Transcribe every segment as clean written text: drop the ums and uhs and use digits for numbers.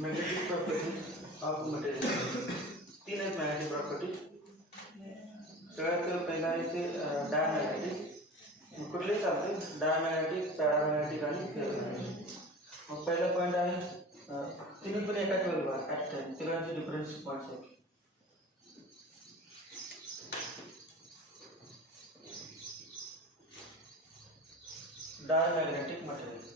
Magnetic properties of material. तीन आहेत magnetic property. सगळ्यात पहिला आहे ते डायमॅग्नेटिक. कुठलेही चालते, डायमॅग्नेटिक, पॅरामॅग्नेटिक आणि फेरोमॅग्नेटिक. मग पहिला पॉईंट आहे तिन्ही पण एकाच वेळी ऍट टाइम, तिघांचे डिफरन्स पॉईंट्स आहेत. Diamagnetic material,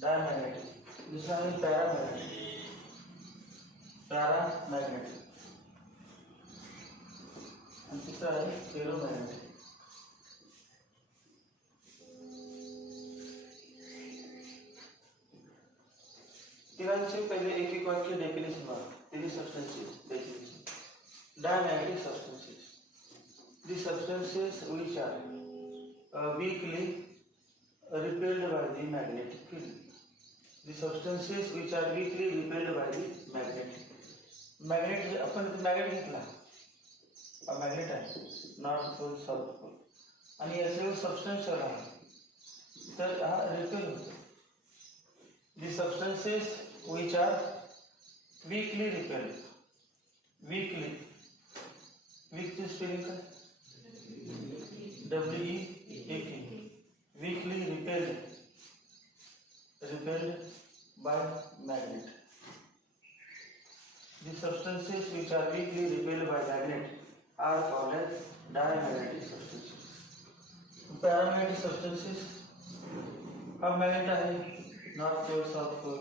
diamagnetic. दुसरा आहे पॅरामॅग्नेटिक, पॅरामॅग्नेटिक. आणि तिसरा आहे फेरोमॅग्नेटिक. तिघांचे पहिले एक एक वाक्य डेफिनेशन बघा. तिन्ही substances definition. Diamagnetic substances, the substances which are weakly repelled by the magnetic field. The substances which are weakly repelled by the magnetic. Magnet आपण मॅग्नेट घेतला, हा मॅग्नेट आहे, नॉर्थ पोल साऊथ पोल, आणि याचे substance राहा तर हा repel होतो. The substances which are weakly repelled, weakly, weak ची स्पेलिंग काय? WEAK, weakly repelled, repelled by magnet. The substances which are weakly repelled by magnet are called as diamagnetic substances. Paramagnetic substances, हा magnet आहे, north pole south pole,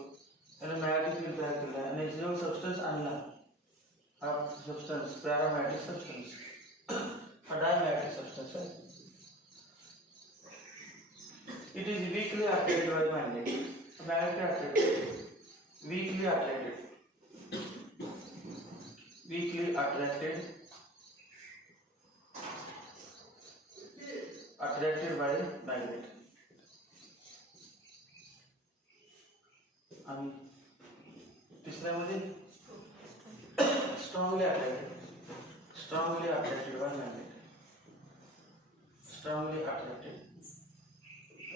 त्याने magnetic field तयार केला आणि जो substance आणला हा सबस्टन्स पॅरामॅग्नेटिक सबस्टन्स, हा डायमॅग्नेटिक सबस्टन्स आहे. It is weakly attracted by magnet. Magnet attracted, weakly attracted, weakly attracted, attracted by magnet. आणि तिसऱ्यामध्ये strongly attracted, strongly attracted by magnet, strongly attracted.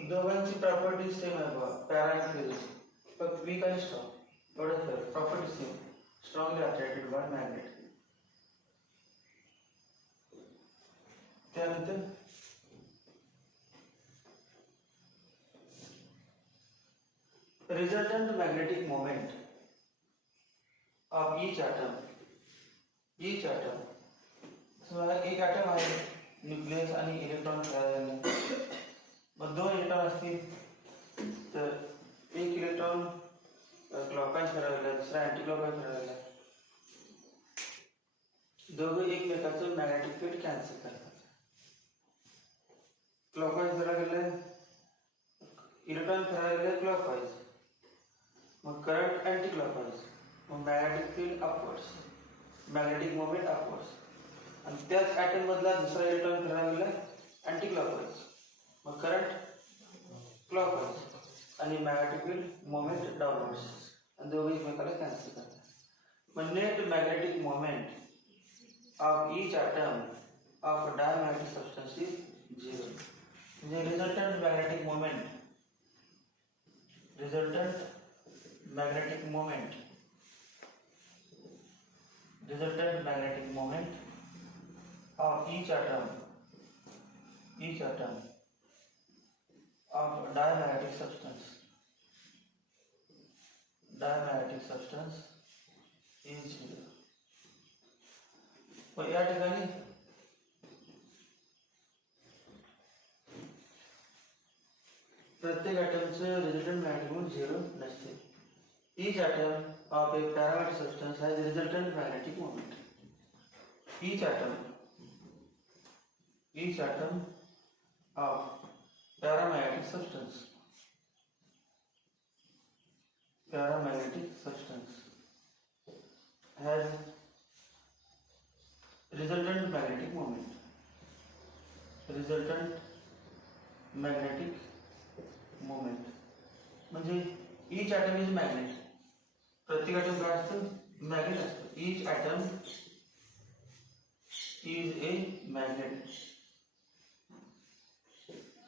दोघांची प्रॉपर्टी सेम आहे बघा, para आणि फेरो, फक्त week आणि strong एवढंच फरक. Property same, strongly attracted by magnet. त्यानंतर resultant magnetic moment of each atom. each atom, समजा एक ॲटम आहे, न्यूक्लियस आणि इलेक्ट्रॉन तयार झाले. मग दोन इलेक्ट्रॉन असतील तर एक इलेक्ट्रॉन क्लॉकवाईज फिरवला, दुसरा अँटी क्लॉकवाईज फिरवला. दोघे एकमेकाचं मॅग्नेटिक फील्ड कॅन्सल करतात. क्लॉकवाईज फिरवला गेलं, इलेक्ट्रॉन फिरवला गेलं क्लॉकवाईज, मग करंट अँटी क्लॉकवाईज, मग magnetic field upwards, magnetic moment upwards. आणि त्याच ॲटम मधला दुसरा इलेक्ट्रॉन फिरवला गेला अँटी क्लॉकवाईज, मग करंट क्लॉकवाईज आणि मॅग्नेटिक फील्ड मोमेंट डाउनवर्ड्स, आणि दोघे एकमेकाला कॅन्सल करतात. मग net magnetic moment of each atom of diamagnetic substance is 0. म्हणजे resultant magnetic moment, resultant magnetic moment, resultant magnetic moment of each atom of diamagnetic substance is 0. पण या ठिकाणी प्रत्येक ॲटमचं रिझल्टंट मॅग्नेटिक मोमेंट 0 नसते. Each atom of a paramagnetic substance has a resultant magnetic moment. Each atom of paramagnetic substance has resultant magnetic moment. म्हणजे each atom is magnet. प्रत्येक atom काय असतं? Magnet असतं. each atom is a magnet.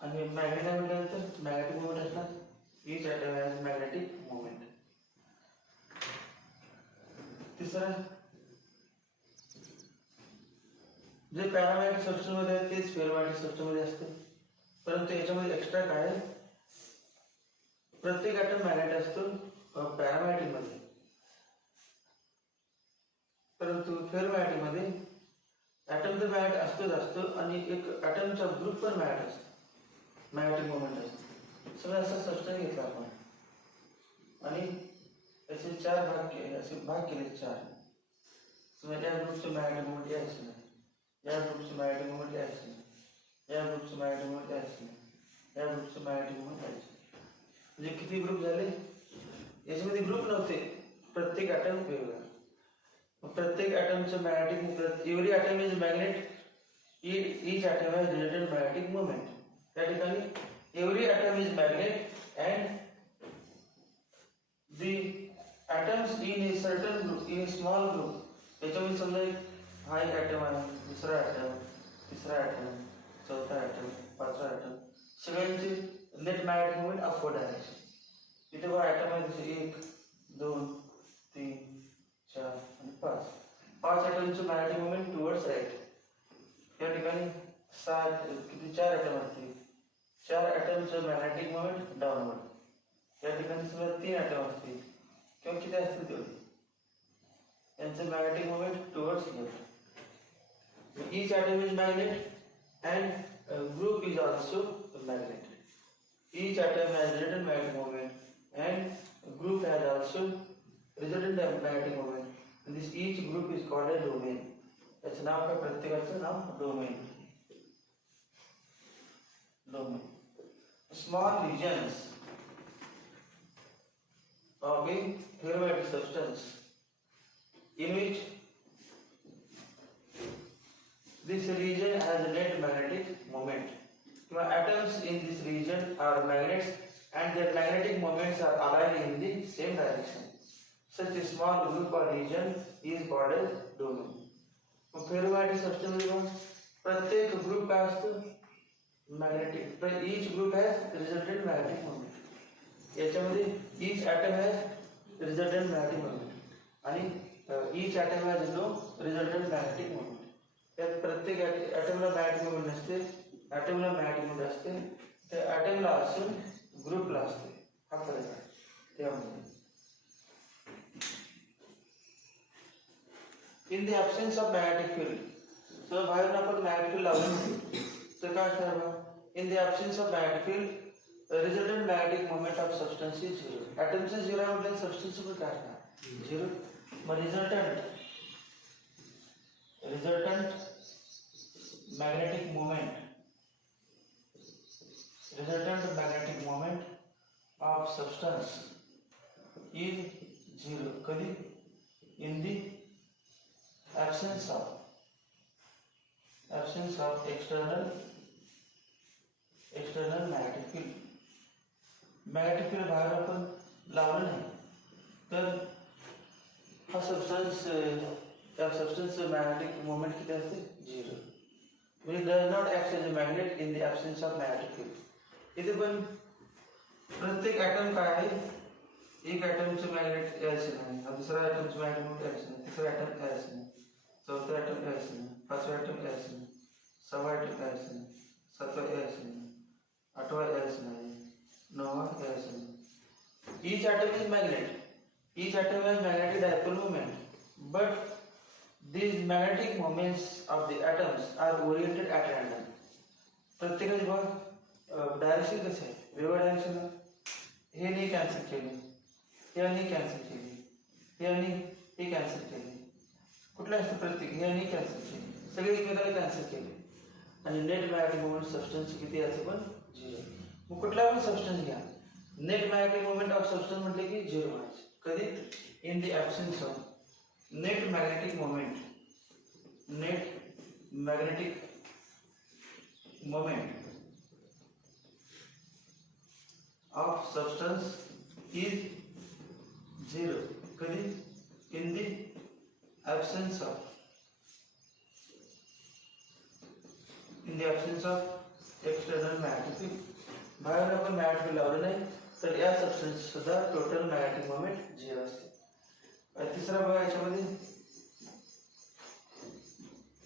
आणि magnet म्हटल्यानंतर magnetic moment असतात. each atom has magnetic moment. तिसरं जे paramagnetic substance मध्ये आहे तेच फेरोमॅग्नेटिक सबस्टन्स मध्ये असते, परंतु याच्यामध्ये एक्स्ट्रा काय आहे, प्रत्येक ॲटम मॅग्नेट असतो पॅरामॅग्नेटिक मध्ये, परंतु फेरोमॅग्नेटिक मध्ये ॲटमचा मॅग्नेट असतो आणि एक ॲटमचा ग्रुप पण मॅग्नेट असतो, मॅग्नेटिक मोमेंट असतो. सगळं असं सबस्टन्स घेतला आपण आणि याचे चार भाग केले, असे भाग केले चार. या ग्रुपचे मॅग्नेटिक मोमेंट यायचे नाही, या ग्रुपचे मॅग्नेटिक मोमेंट यायचे नाही, या ग्रुपचे मॅग्नेटिक मोमेंट यायचे नाही, या ग्रुपचे मॅग्नेटिक मोमेंट यायचे. म्हणजे किती ग्रुप झाले, याच्यामध्ये ग्रुप नव्हते, प्रत्येक ॲटम वेगळा. प्रत्येक ॲटमचं magnetic, every atom is magnet, each atom has related magnetic moment. त्या ठिकाणी every atom is magnet and the atoms in a certain group, in a small group. त्याच्यामध्ये समजा हा एक ॲटम आहे, दुसरा ॲटम, तिसरा ॲटम, चौथा ॲटम, पाचवा ॲटम, सगळ्यांचे net magnetic moment upward direction. इथे बघा ॲटम आहे जसे 1, 2, 3, 4 आणि 5. 5 ॲटमचे मॅग्नेटिक मोमेंट टुवर्ड्स राईट. या ठिकाणी 4 ॲटम असतील, 4 ॲटमचं मॅग्नेटिक मोमेंट डाऊनवर्ड. या ठिकाणी समजा 3 ॲटम असतील किंवा किती असतील तेवढे, यांचं magnetic moment towards left. Each atom is magnet and group is also magnet. Each atom has resultant magnetic moment and group has also resultant magnetic moment. And this each group is called a domain. याचं नाव काय, प्रत्येकाचं नाव domain. Domain. Small regions of a ferromagnnetic substance in which this region has a net magnetic moment. Atoms in this region are magnets and their magnetic moments are aligned in the same direction. Such a small group or region is called as domain. Ferromagnetic substance प्रत्येक group काय असतो, magnetic. each group has resultant magnetic moment. याच्यामध्ये each atom has resultant magnetic moment आणि each atom has no resultant magnetic moment. त्यात प्रत्येक ॲटमला magnetic moment नसते, ॲटमला magnetic moment असते, त्या ॲटमला असून ग्रुपला असते. हा फरक आहे त्यामध्ये. In the absence of magnetic field, तर बाहेरून आपण मॅग्नेटिक फील्ड लावलं तर काय असणार बघा, in the absence of magnetic field resultant magnetic moment of substance is 0. ॲटमचं 0 आहे म्हटलं, सबस्टन्सचं पण काय असणार 0. मग resultant magnetic moment of substance is 0. कधी, in the absence of external magnetic field. magnetic field बाहेर आपण लावलं नाही तर हा सबस्टन्स, त्या सबस्टन्सचं मॅग्नेटिक मोमेंट किती असते 0. म्हणजे does not act as a magnet in the absence of magnetic field. इथे पण प्रत्येक ॲटम काय आहे, एक ॲटमचं मॅग्नेट यायचं नाही, दुसरा ॲटमचं मॅग्नेट यायचं नाही, तिसरा ॲटम यायचं नाही, चौथा ॲटम यायचं नाही, पाचवा ॲटम यायचं नाही, सहावा ॲटम यायचं नाही, सातवा यायचं नाही, आठवा यायचं नाही, नववा यायचं नाही. Each atom is magnet. Each atom has magnetic dipole moment, but these magnetic moments of the atoms are oriented at random. प्रत्येकाची बघ डायरेक्शन कसं आहे, वेगळं डायरेक्शन. हे नाही कॅन्सल केले, हे नाही कॅन्सल केले, हे आणि हे कॅन्सल केले, कुठलं असतं प्रत्येक, हे आणि कॅन्सल केले, सगळे एकमेकाला कॅन्सल केले. आणि नेट मॅग्नेटिक मोमेंट सबस्टन्स किती याचं पण 0. मग कुठला पण सबस्टन्स घ्या, net magnetic moment of substance म्हटले की 0 म्हणायचे. कधी, in the absence of net magnetic moment of substance is 0. कधी, in the absence of external magnetic field. बाहेर आपण मॅग्नेटिक फील्ड लावलं नाही तर या सबस्टन्स सुद्धा टोटल मॅग्नेटिक मोमेंट 0 असते. तिसरा बघा याच्यामध्ये,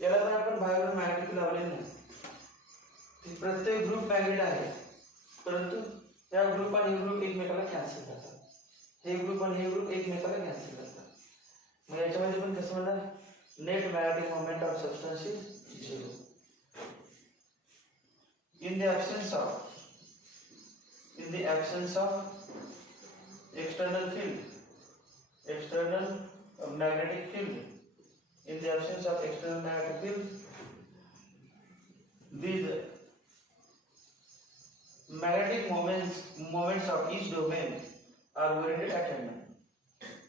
याला तर आपण बाहेरून मॅग्नेटिक लावले नाही, प्रत्येक ग्रुप मॅग्नेट आहे, परंतु या ग्रुप आणि हे ग्रुप एकमेकाला कॅन्सल करतात, हे ग्रुप आणि हे ग्रुप एकमेकाला कॅन्सल करतात. मग याच्यामध्ये पण कसं म्हणणार, net magnetic moment of substance is 0 in the absence of external magnetic field, in the absence of external magnetic field, these magnetic moments of each domain are oriented at random.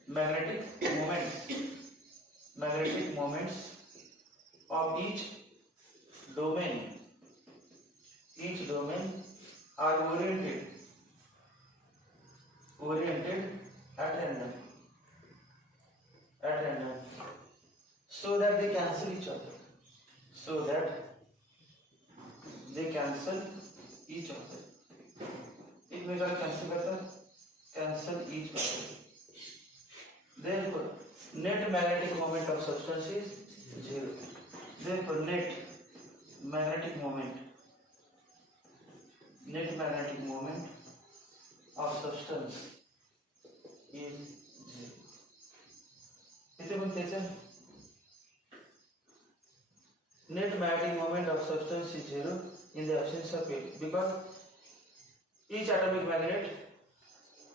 Magnetic moments of each domain are oriented at random, so that they cancel each other, एकमेकाला cancel करतात, cancel each other. Therefore net magnetic moment of substance is 0. Therefore net magnetic moment of substance is 0. इथे पण त्याचं net magnetic moment of substance is 0 in the absence of it, because each atomic magnet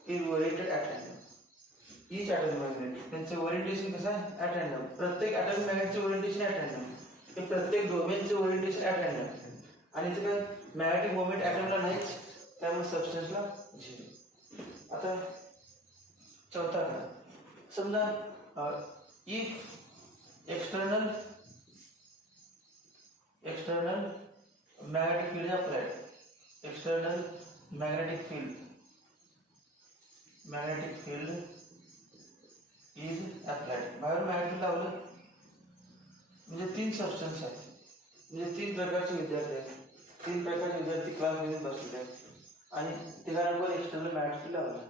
is oriented at random. Each atomic magnet त्यांचे orientation कसं आहे, at random. प्रत्येक atomic magnet चे orientation at random, हे प्रत्येक domain चे orientation at random. आणि इथे काय मॅग्नेटिक मोमेंट ॲटमला नाहीच, त्यामुळे सबस्टन्सला 0. आता चौथा का, समजा if external magnetic field is applied, external magnetic field is applied, बाहेर मॅग्नेटिक लावलं म्हणजे 3 सबस्टन्स आहेत, म्हणजे 3 प्रकारचे विद्यार्थी आहेत, 3 प्रकारचे विद्यार्थी क्लासमध्ये बसलेले आहेत आणि तिघांना पण एक्सटर्नल मॅग्नेटिक फील्ड लावलं,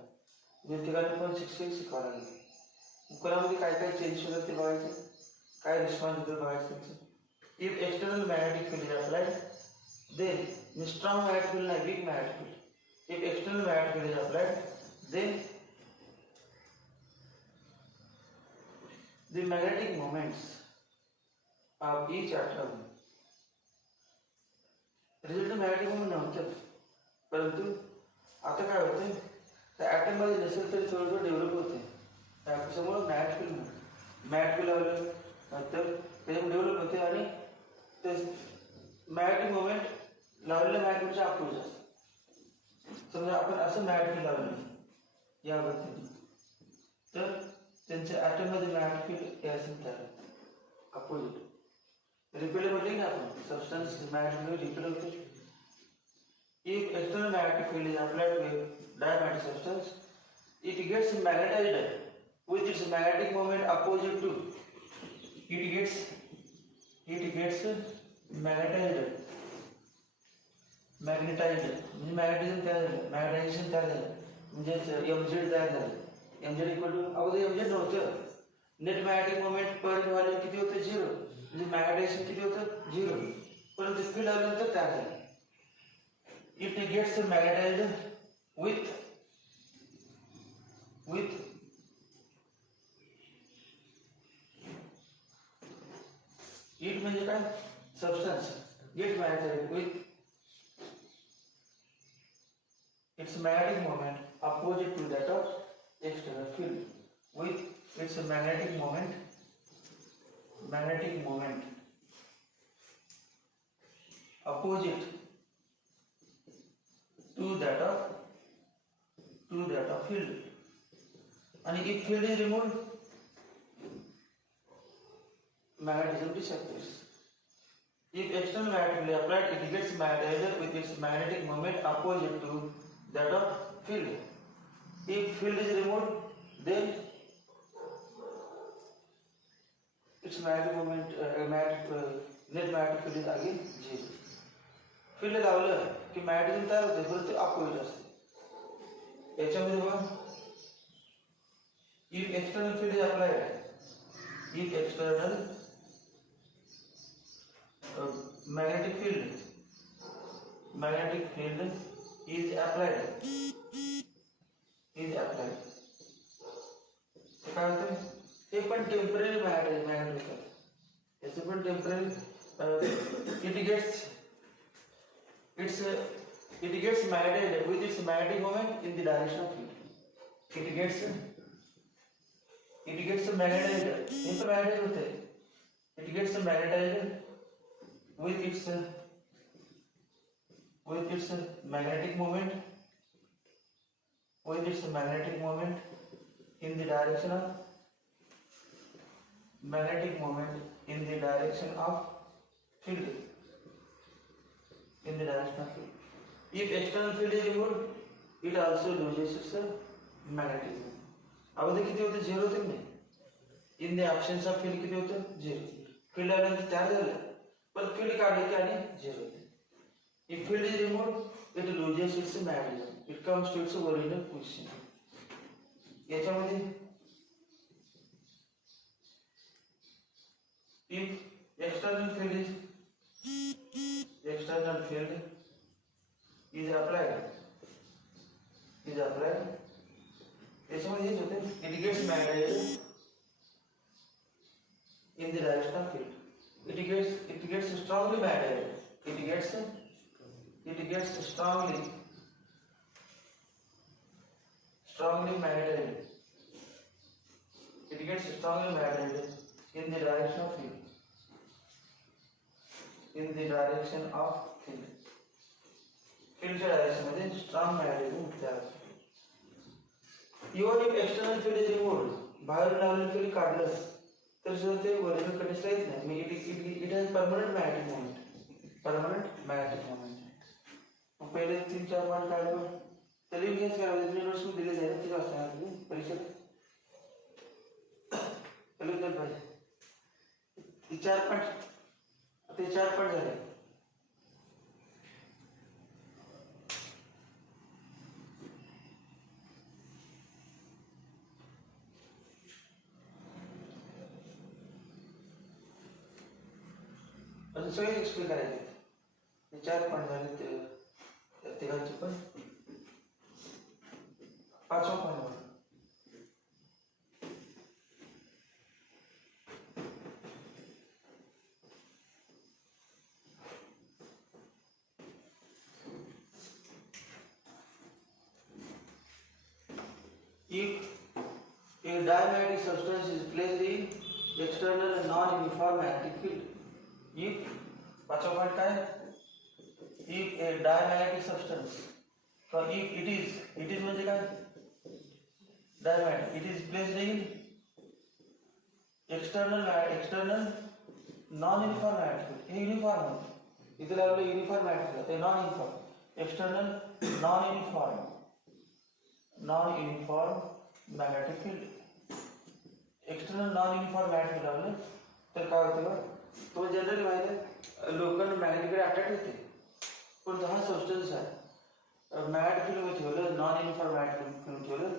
म्हणजे तिघांना पण शिकवायला लागले. कोणामध्ये काय काय चेंज होतात ते बघायचे, काय रिस्पॉन्स होतं बघायचं त्यांचं. If external magnetic field is applied, then strong magnetic field and weak magnetic field. If external magnetic field is applied, then the magnetic moments of each atom, result magnetic moment नव्हतं, परंतु आता काय होतं, त्या atom मध्ये नसेल तरी थोडं डेव्हलप होते, त्याच्यामुळे मॅग्नेटिक फील्ड लावलं नंतर त्याच्यामुळे डेव्हलप होते आणि ते मॅग्नेटिक मोमेंट लावलेल्या मॅग्नेटच्या अपोजिट असतं. समजा आपण असं मॅग्नेट लावलं या पद्धतीने, तर त्यांच्या ॲटम मध्ये मॅग्नेटिक फील्ड या तयार अपोजिट. रिपेल म्हटले ना आपण, सबस्टन्स मॅग्नेटिक रिपेल होते. If external magnetic field is applied with diamagnetic substance, it gets magnetized with its magnetic moment opposite to. It gets magnetized म्हणजे मॅग्नेटिझम तयार झालं, मॅग्नेटायझेशन तयार झालं, म्हणजे mz तयार झालं. mz इक्वल टू, अगोदर mz नव्हतं, नेट मॅग्नेटिक मोमेंट पर व्हॉल्यूम किती होतं, 0, म्हणजे मॅग्नेटायझेशन किती होतं, 0, परंतु फील्ड आल्यानंतर तयार झालं. It gets magnetized with it म्हणजे काय, substance get magnetized with its magnetic moment opposite to that of external field, with its magnetic moment opposite to that of field. And if field is removed, magnetism disappears. If external magnetic field is applied, it gets magnetized with its magnetic moment opposite to that of field. If field is removed, then its magnetic moment, net magnetic field is again 0. Field लावलं की magnetism तयार होते, परंतु opposite असते. याच्यामध्ये बघा If external field is applied, if external magnetic field is applied, काय होतं हे पण टेम्पररी मॅग्नेट होतं, याचं पण temporary. it gets magnetized with its magnetic moment in the direction of field. it gets magnetized, हे तर magnetized होते. it gets magnetized with its magnetic moment in the direction of field. If external field is removed, it also loses its magnetism. अवधि किती होते? 0 होते नाही. In the absence of field किती होते? 0. Field आल्यानंतर तयार झालं, पण field काढले की आणि 0 होते. If field is removed, it loses its magnetism. It comes to its original position. याच्यामध्ये if external field is applied, याच्यामध्ये हेच होते. It gets magnetized in the direction of field. It gets strongly magnetized. It gets strongly magnetized. It gets strongly magnetized in the direction of field. Field च्या direction मध्ये strong magnetism तयार होते. Even if external field is removed, बाहेरून लावलेलं field काढलं तर सुद्धा ते ओरिजिनल कंडिशन येत नाही. It has permanent magnetic moment. मग पहिले 3-4 पॉइंट काढले तर लिहून घ्यायचं करायचं. नोट्स मध्ये दिले जाईल, किती वाजता परीक्षेत लिहून पाहिजे. 4 पॉइंट झाले. सगळे एक्सप्लेन करायचे. 4 पॉइंट झाले ते तिघांचे पण. 5वा point if a diamagnetic substance is placed in external non-uniform magnetic field. If पाचवा पॉइंट काय? If a diamagnetic substance, so if it is म्हणजे काय? Diamagnetic, it is placed in external non-uniform magnetic field. Hey uniform आहे. इथे लावलं uniform magnetic field, ते non-uniform. External non-uniform magnetic field. External non uniform magnetic field लावलं तर काय होतं बघ, तो जनरली माहिती आहे लोकल मॅग्नेटकडे अट्रॅक्ट होते. पण हा सबस्टन्स आहे मॅग्नेटिक फील्ड मध्ये ठेवलं, नॉन युनिफॉर्म मॅग्नेटिक फील्ड ठेवलं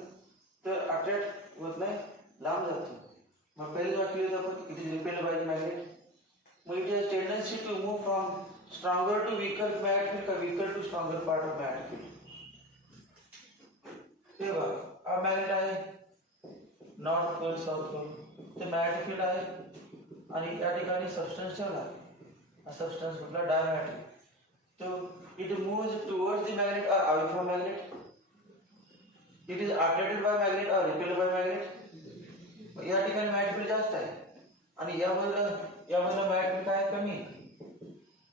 तर अट्रॅक्ट होत नाही, लांब जातो. मग पहिले वाटले होतं आपण it is repelled by the magnet. मग it has tendency to move from stronger to weaker magnetic field का weaker to stronger part of magnetic field. हे बघ हा मॅग्नेट आहे, नॉर्थ पोल साऊथ पोल, ते मॅग्नेटिक फील्ड आहे आणि या ठिकाणी सबस्टन्स ठेवला. हा सबस्टन्स कुठला? डायमॅग्नेटिक. तो it moves towards the magnet और away from magnet. It is attracted by magnet और रिपेल्ड बाय मॅग्नेट. या ठिकाणी मॅग्नेटिक फील्ड जास्त आहे आणि यामधलं मॅग्नेटिक फील्ड काय? कमी.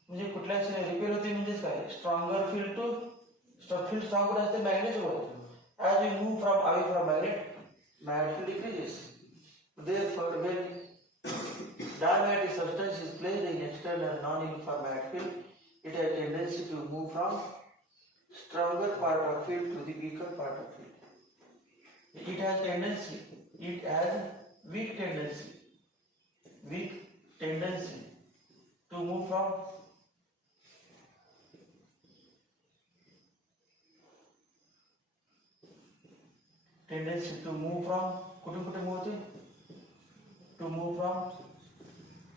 म्हणजे कुठल्याच रिपेल होते म्हणजेच काय? Stronger field to field stronger असते मॅग्नेट सोबत. As we move from away from magnet field decreases. Therefore, when diamagnetic substance is placed in external non-uniform magnetic field, it has tendency to move from stronger part of field to the weaker part of field. It has weak tendency to move from tendency to move from, कुठे कुठे move होते, to move from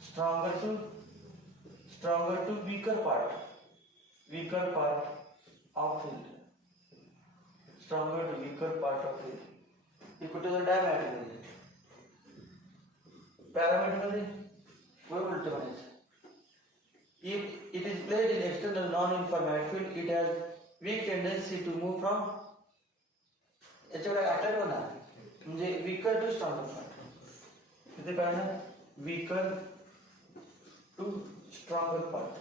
stronger to weaker part of field, stronger to weaker part of field. हे कुठे जर diamagnetic मध्ये, parametric मध्ये बरोबर उलट म्हणायचं. If it is played in external non-uniform field, it has weak tendency to move from, याच्याकडे attack होणार म्हणजे weaker to stronger part. तिथे काय ना weaker to stronger part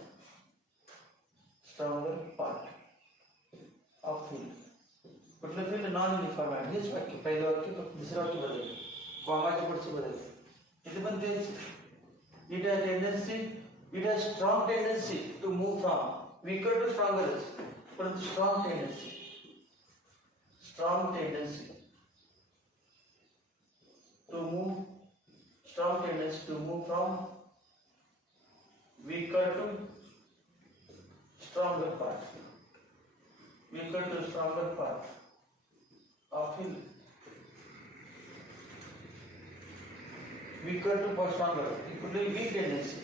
of field. कुठलं फील्ड नॉन युनिफॉर्म आहे, हेच वाक्य पहिलं वाक्य दुसरं वाक्य बदल, कॉमाच्या पुढचं बदल. इथे पण तेच, it has strong tendency to move from weaker to stronger, परंतु strong tendency to move from weaker to stronger part of field, weaker to stronger. It could be weak tendency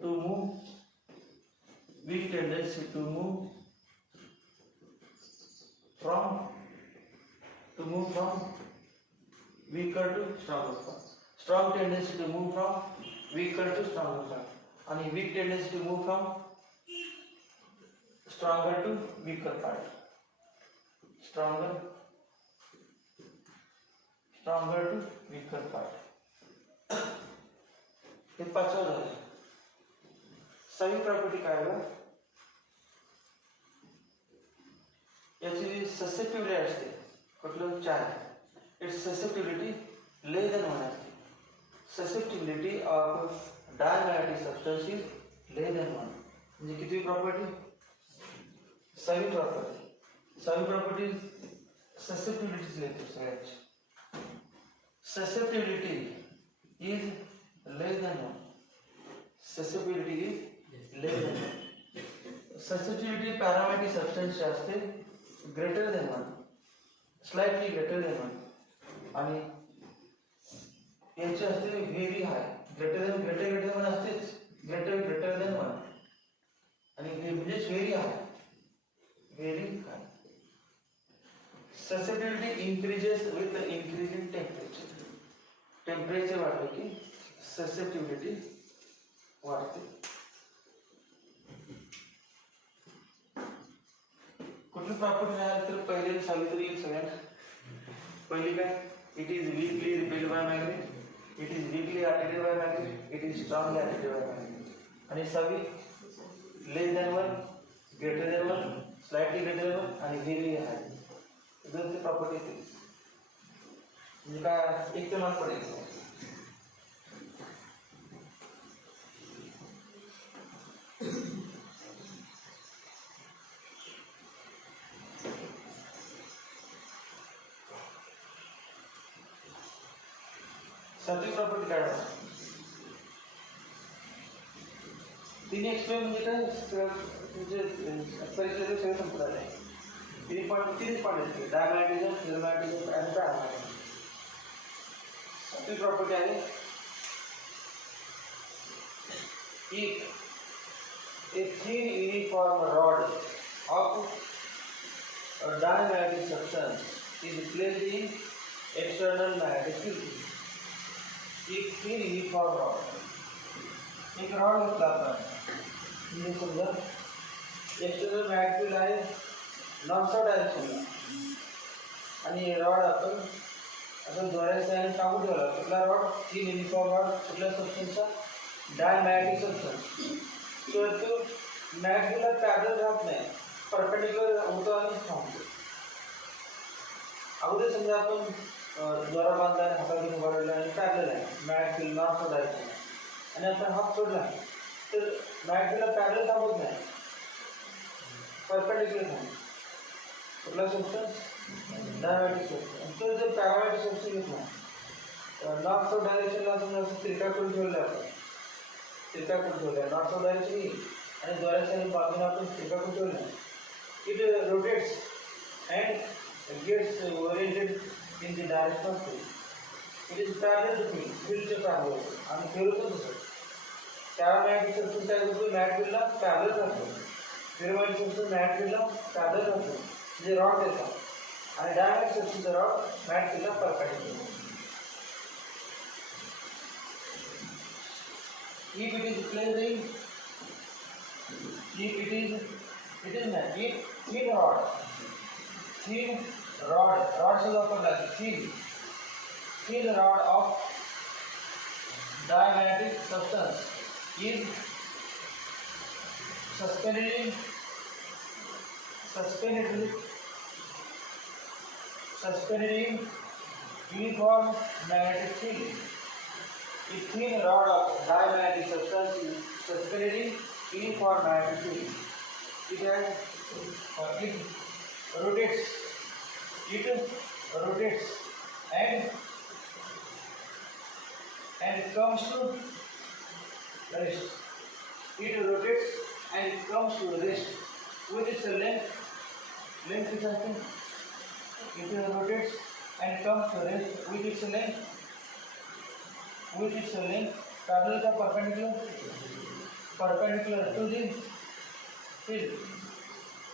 to move from weaker to stronger part. Strong tendency to move from weaker to stronger part, and weak tendency to move from stronger to weaker part. Stronger to weaker part. हे पाचवं झालं. सहावी property काय आहे, याची susceptibility असते, कुठलं charge, it's susceptibility less than 1 असते. Susceptibility of diamagnetic substance is less than 1. म्हणजे किती प्रॉपर्टी, सहावी प्रॉपर्टी ससेप्टिव्हिटी लेते सगळ्यांची. Susceptibility is less than 1. Susceptibility parametric substance असते greater than 1, slightly greater than 1, आणि याची असते very high, greater than 1 असतेच, greater than 1, आणि म्हणजेच very high. Susceptibility increases with the increasing temperature. Temperature वाढलं की ससेप्टिबिलिटी वाढते. कुठली प्रॉपर्टी नाही तर पहिले सावित्री येईल सगळ्यांना. पहिली काय, it is weakly repelled by magnet, it is weakly attracted by magnet, it is strongly attracted by magnet. आणि सहावी less than 1, greater than 1, slightly greater than 1 आणि व्हेरी हाय. दोन प्रॉपर्टी येते म्हणजे काय, एक तर मार्क पडेल. सातवी प्रॉपर्टी काय, तिने एक्सप्लेन म्हणजे काय, म्हणजे परीक्षेचे सगळे संपतात आहे. तीन पॉईंट डायमॅग्नेटिझम, फिल्मॅग्नेटिझम आणि पॅरामॅग्नेटिझम. सातवी प्रॉपर्टी आहे, if a thin uniform rod of a diamagnetic substance is placed in external magnetic field. एक thin uniform rod, एक रॉड घेतला आपण, म्हणजे समजा एक्सटर्नल मॅग्नेटिक फील्ड आहे नॉर्थ साऊथ डायरेक्शनला, आणि रॉड आपण असं दोऱ्याने टाकून ठेवला. कुठला रॉड, thin uniform रॉड, कुठल्या सबस्टन्सचा, डायमॅग्नेटिक सबस्टन्स. तर तो मॅग्नेटिकला पॅरलल राहत नाही, परपेंडिक्युलर होतो आणि थांबतो. अगोदर समजा आपण दोरा बांधला आणि हातातून उभा राहिला आणि पॅरलल आहे मॅग्नेटिक नॉर्थ साऊथ डायरेक्शनला, आणि आपण हात सोडला तर मॅग्नेटिकला पॅरलल थांबत नाही, परपेंडिक्युलर थांबतो. कुठला सबस्टन्स, डायमॅग्नेटिक सबस्टन्स. तो जर पॅरामॅग्नेटिक सबस्टन्स घेतला नॉर्थ साऊथ डायरेक्शनला, समजा असं तिरका करून ठेवलं, आपण तिरका करून ठेवलं नॉर्थ साऊथ डायरेक्शन, आणि दोऱ्याच्या बाजूला आपण तिरका करून ठेवलं, it rotates and gets oriented in the direction of field. It is parallel to field, field parallel, and फिरतो तसं. Paramagnetic substance काय करतो? मॅग्नेटिक फील्डला पॅरलल राहतो. फेरोमॅग्नेटिक सबस्टन्स मॅग्नेटिक फील्डला पॅरलल राहतो. म्हणजे रॉड देतात आणि डायमॅग्नेटिक सबस्टन्सचा रॉड मॅग्नेटिक फील्डला perpendicular. If it is placed in, if it is thin rod से ऊपर लगी thin rod of diamagnetic substance is suspended in uniform magnetic field. A thin rod of diamagnetic substance is suspended in uniform magnetic field. It rotates and comes to rest. It rotates and comes to rest with its length is nothing. It rotates and comes to rest with its length parallel to perpendicular to the field.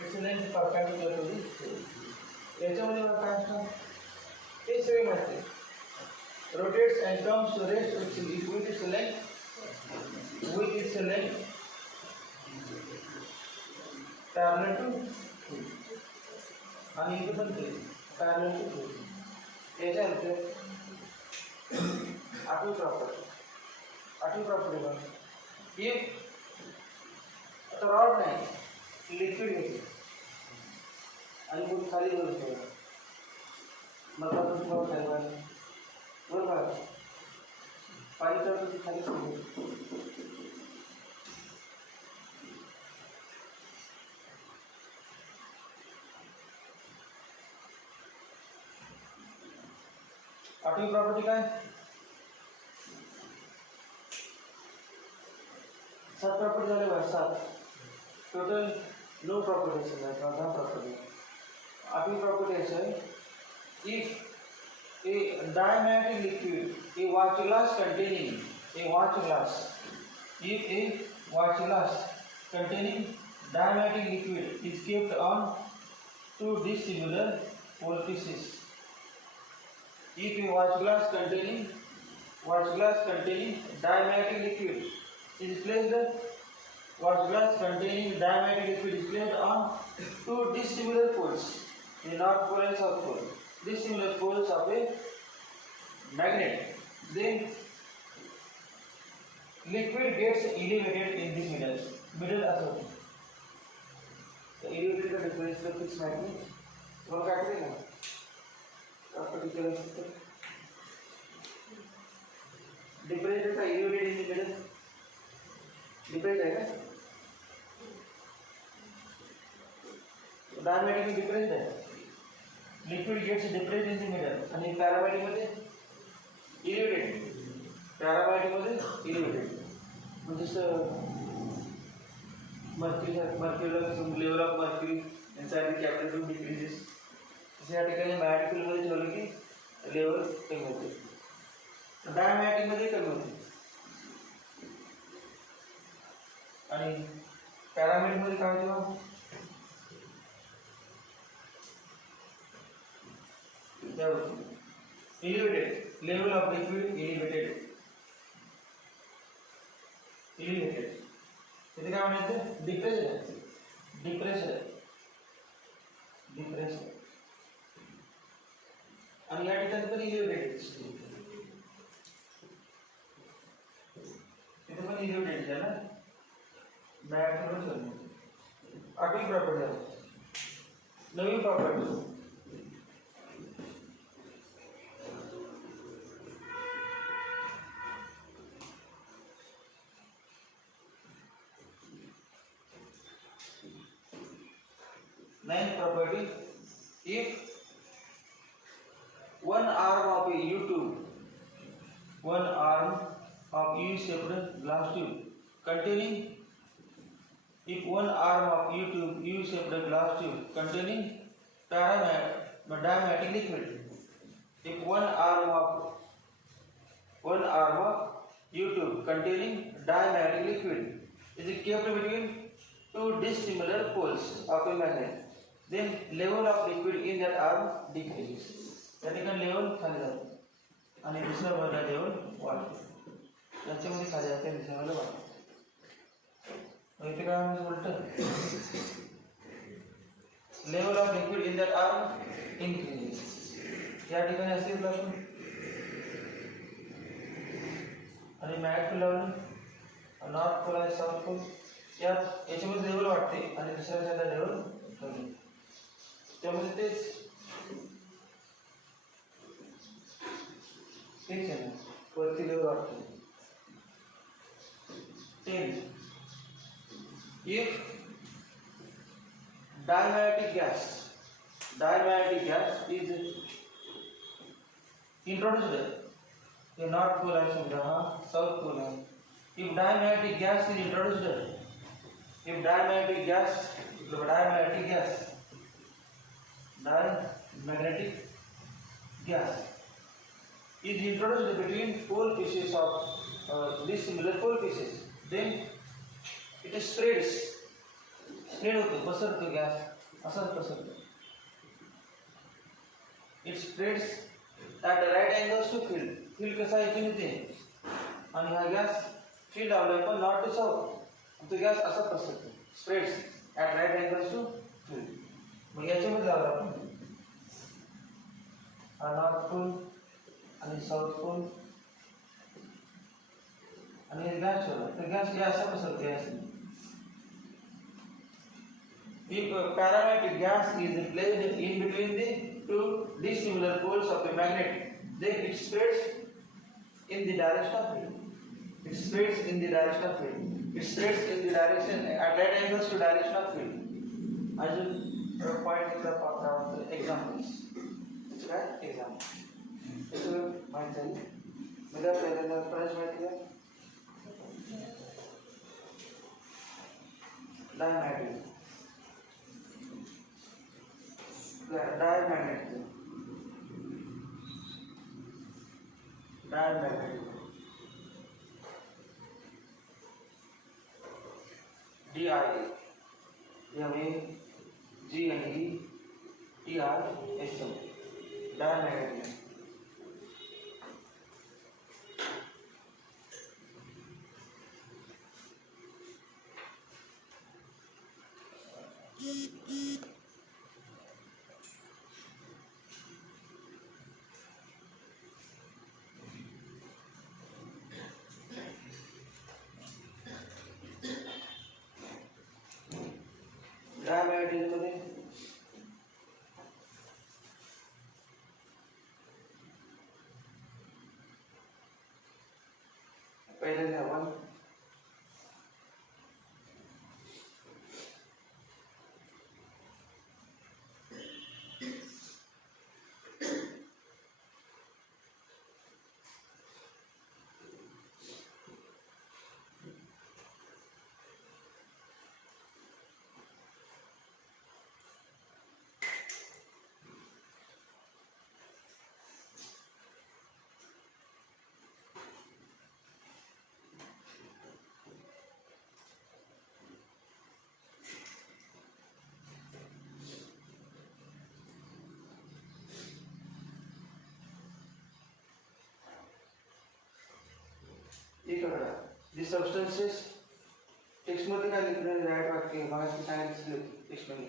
Its length perpendicular to the field. याच्यामध्ये मला काय असतं ते सगळे माहिती. Rotates and comes to rest with its length parallel to field. आणि इथे पण ते parallel to field. याच्यानंतर आठवी प्रॉपर्टी बघ. if आता रॉड नाही लिक्विड घेते आणि मग खाली बघू शकतो मला तुम्हाला काय पाहिजे बरोबर पाणी तर खाली सोडू. आठवी प्रॉपर्टी काय? 7 प्रॉपर्टी झाले बघा 7. टोटल 9 प्रॉपर्टीज आहेत किंवा 10 प्रॉपर्टी. 8वी प्रॉपर्टी अशी आहे if a diamagnetic liquid if a watch glass containing diamagnetic liquid is kept on two dissimilar vortices. If a watch glass containing diamagnetic liquid is placed on two dissimilar poles, the north pole and south pole, dissimilar poles of a magnet, then liquid gets elevated in the middle असं. elevated का difference का fix माहिती नाही तुम्हाला काय करेल ना property केलं असतं difference का elevated in the middle different आहे का? डायमॅग्नेटिक में डिफरेंट आहे. Liquid gets different in the middle आणि पॅरामॅग्नेटिक मध्ये इलेव्हेटेड. पॅरामॅग्नेटिक मध्ये इलेव्हेटेड म्हणजे मर्क्युरीला लेवल ऑफ मर्क्युरी यांच्यासाठी कॅपिटल डिक्रीजेस. या ठिकाणी मॅग्नेटिक फील्ड मध्ये ठेवलं की लेवल कमी होते. डायमॅग्नेटिक मध्ये कमी होते आणि पॅरामॅग्नेटिक मध्ये काय होते? elevated level of liquid elevated इथे काय म्हणायचं? डिप्रेस्ड आणि या ठिकाणी पण elevated इथे पण elevated आहे ना मॅग्नेटिक. 8वी प्रॉपर्टी आहे. 9वी property ninth property if one arm of a U shaped glass tube containing If one arm of U-shaped glass tube containing diamagnetic liquid, if one arm of U-tube containing diamagnetic liquid is kept between two dissimilar poles of a magnet, then level of liquid in that arm decreases. त्या ठिकाणी level खाली जाते आणि दुसऱ्या बाजूला level वाढते. याच्यामध्ये खाली जाते दुसऱ्या बाजूला वाढते. इथे काय म्हणजे उलट level of liquid in that arm increases. या ठिकाणी असेल आपण आणि मॅट लावून नॉर्थ पोल आहे साऊथ पोल याच्यामध्ये लेवल वाढते आणि दुसऱ्या लेवल कमी. त्यामध्ये तेच ठीक आहे ना वरती लेवल वाढते. If diamagnetic gas is introduced, the north pole है समझा, south pole है. If diamagnetic gas is introduced, diamagnetic gas is introduced between pole pieces of these similar pole pieces, then it spreads. Spread होतो, पसरतो gas असाच पसरतो. It spreads at right angles to field. Field कसा आहे इथून इथे आणि हा गॅस फील्ड लावलाय पण नॉर्थ टू साऊथ. तो गॅस असा पसरतो, spreads at right angles to field. मग याच्यामध्ये लावला आपण हा नॉर्थ पोल आणि साऊथ पोल आणि गॅस ठेवला तर गॅस हे असा पसरतो. Gas if paramagnetic gas is placed in between the two dissimilar poles of a magnet, then it spreads in the direction of field. It spreads in the direction of field. It spreads in the direction at right angles to direction of field. I will point the examples. Right? Example. This is my thing. मेरा पहले प्रश्न में क्या? Diamagnetic. Diamagnetic. DIA. ये हमें GNE diamagnetic. Diamagnetic मध्ये पहिले आपण The substances text मध्ये काय लिहिलं राईट वाक्य भागाची सांगितले टेक्स्ट मध्ये.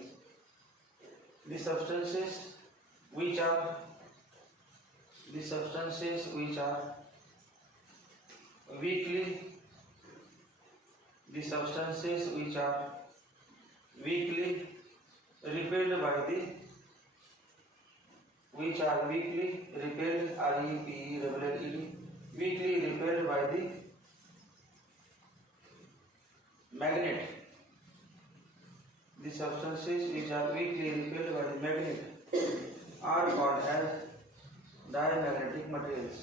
The substances which are weakly repelled by the weakly repelled by the magnet. The substances which are weakly repelled by the magnet are called as diamagnetic materials.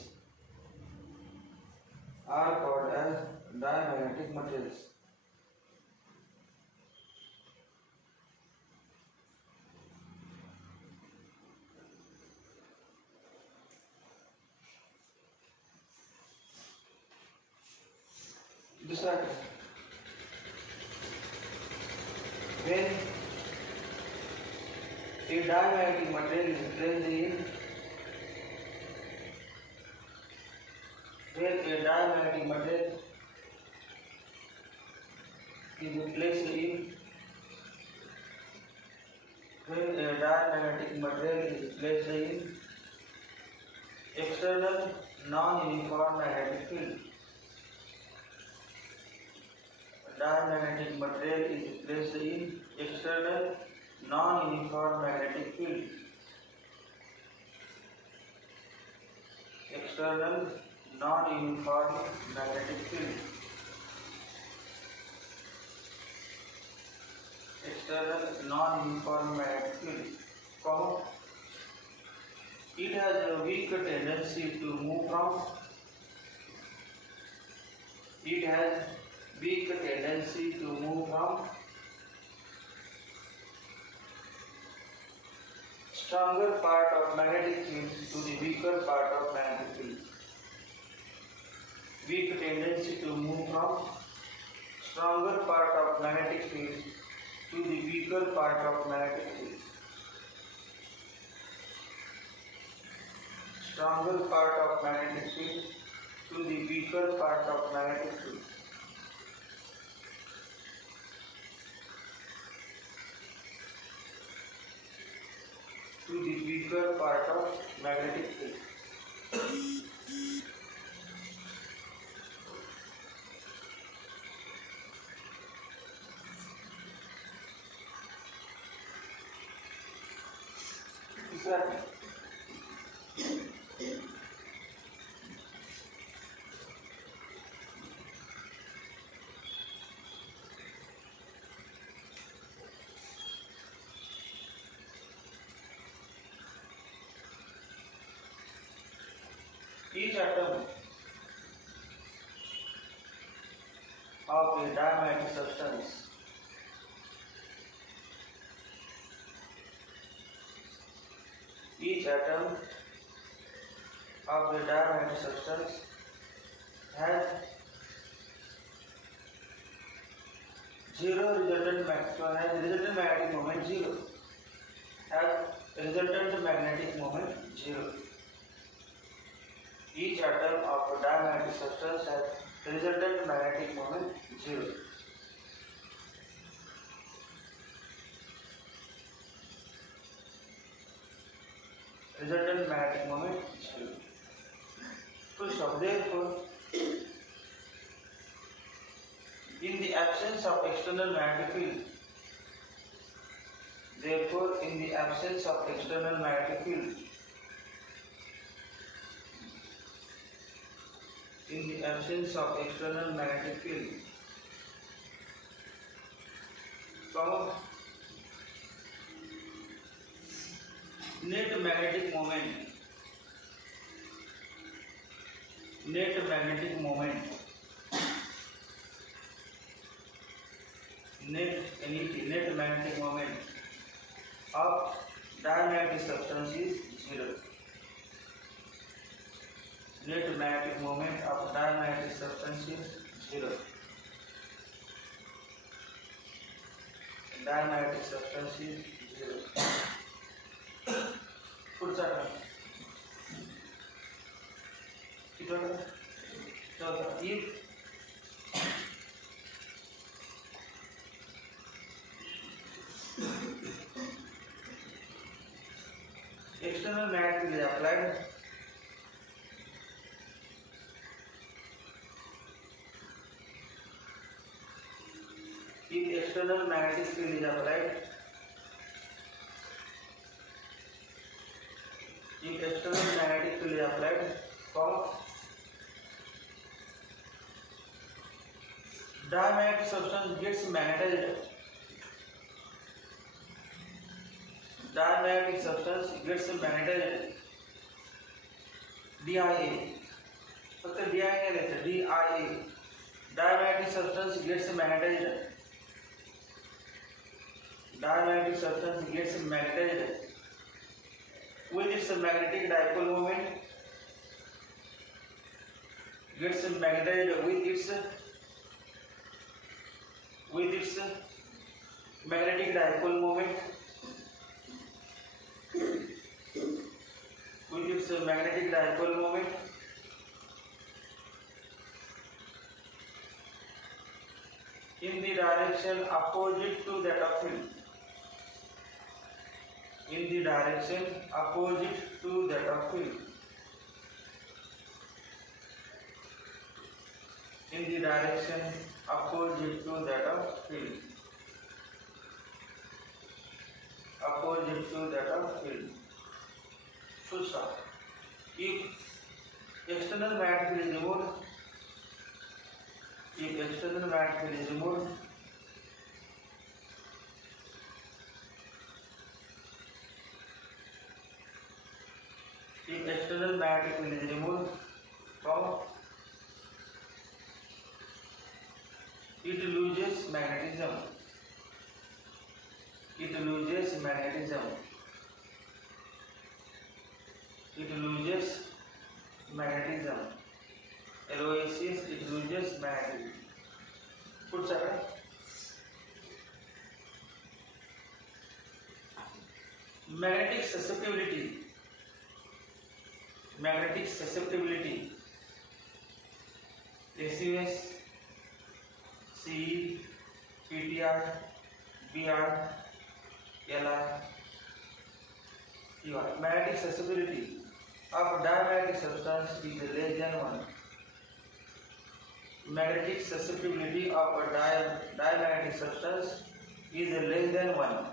दूसरा क्या? When a diamagnetic material is placed in when a diamagnetic material is placed in when a diamagnetic material is placed in external non-uniform magnetic field. Diamagnetic material is placed in external non-uniform magnetic field. External non-uniform magnetic field. External non-uniform magnetic field. Comma. It has a weak tendency to move from. It has weak tendency to move from stronger part of magnetic field to the weaker part of magnetic field. Weak tendency to move from stronger part of magnetic field to the weaker part of magnetic field. Stronger part of magnetic field to the weaker part of magnetic field. To the weaker part of magnetic field. Exactly. Each atom of a diamagnetic substance each atom of a diamagnetic substance has zero resultant magnetic moment zero. Has resultant magnetic moment zero. Each atom of a diamagnetic substance has resultant magnetic moment zero. Resultant magnetic moment zero. Full stop. Therefore, in the absence of external magnetic field, in the absence of external magnetic field, in the absence of external magnetic field, so net magnetic moment net magnetic moment of diamagnetic substance is zero. Net magnetic moment of diamagnetic substance is zero. Diamagnetic substance is zero. पुढचा if external magnetic is applied, if external magnetic field is applied, if external magnetic field is applied, diamagnetic substance gets magnetized. Diamagnetic substance gets magnetized. DIA. फक्त DIA नाही लिहायचं. DIA. Diamagnetic substance gets magnetized. Diamagnetic substance gets magnetized with its magnetic dipole moment. Gets magnetized with its with its magnetic dipole moment, in the direction opposite to that of field, in the direction opposite to that of field, in the direction opposite to that of field, opposite to that of field. Full stop. If external magnetic field is removed, if external magnetic field is removed, if external magnetic field is removed from, it loses magnetism, it loses magnetism, it loses magnetism, LOACS, it loses magnetism. Put second. Magnetic susceptibility, magnetic susceptibility, SUS, CE, PTR, BR, LR, ER. Magnetic susceptibility of diamagnetic substance is less than 1. Magnetic susceptibility of a diamagnetic substance is less than 1.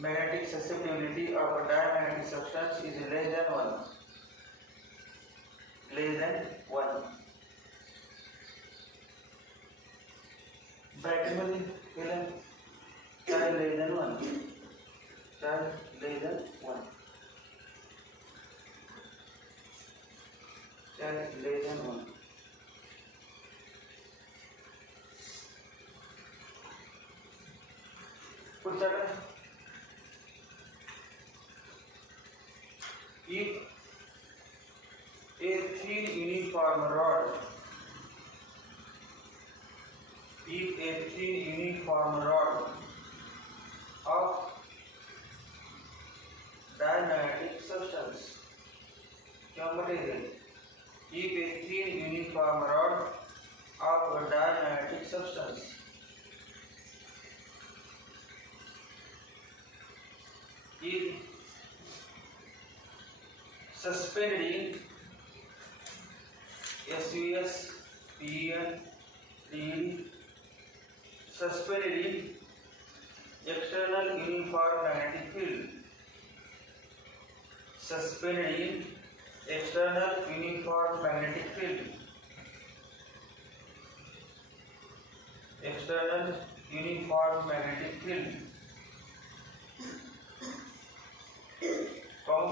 Magnetic susceptibility of a diamagnetic substance is less than 1. Less than 1. Bracket में केला चाहे less than 1, चाहे less than 1, चाहे less than 1. Put that. If a thin uniform rod, if a thin uniform rod of diamagnetic substance, क्या material? If a thin uniform rod of a diamagnetic substance is suspended in SUS, PN, DD, suspended in external uniform magnetic field, suspended in external uniform magnetic field, external uniform magnetic field, from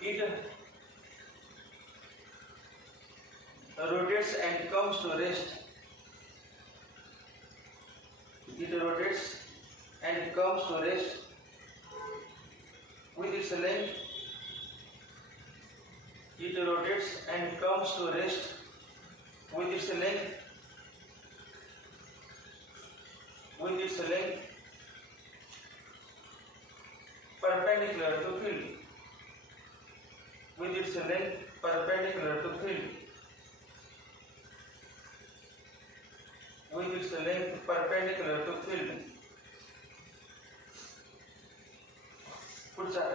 it rotates and comes to rest. It rotates and comes to rest with its length. It rotates and comes to rest with its length. With its length perpendicular to field. With its length perpendicular to field. With its length perpendicular to field. Put that.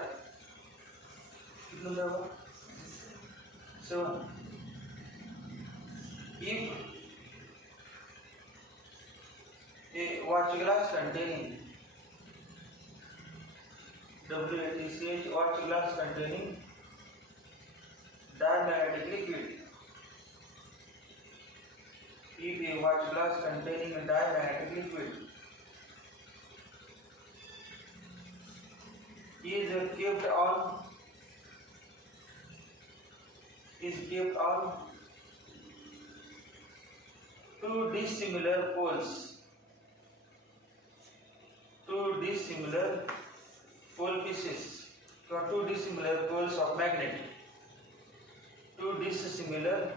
कितना होगा? 7. If a watch glass containing WATCH watch glass containing diamagnetic liquid, if a watch glass containing a diamagnetic liquid is kept on two dissimilar poles, two dissimilar pole pieces or two dissimilar poles of magnet. Two dissimilar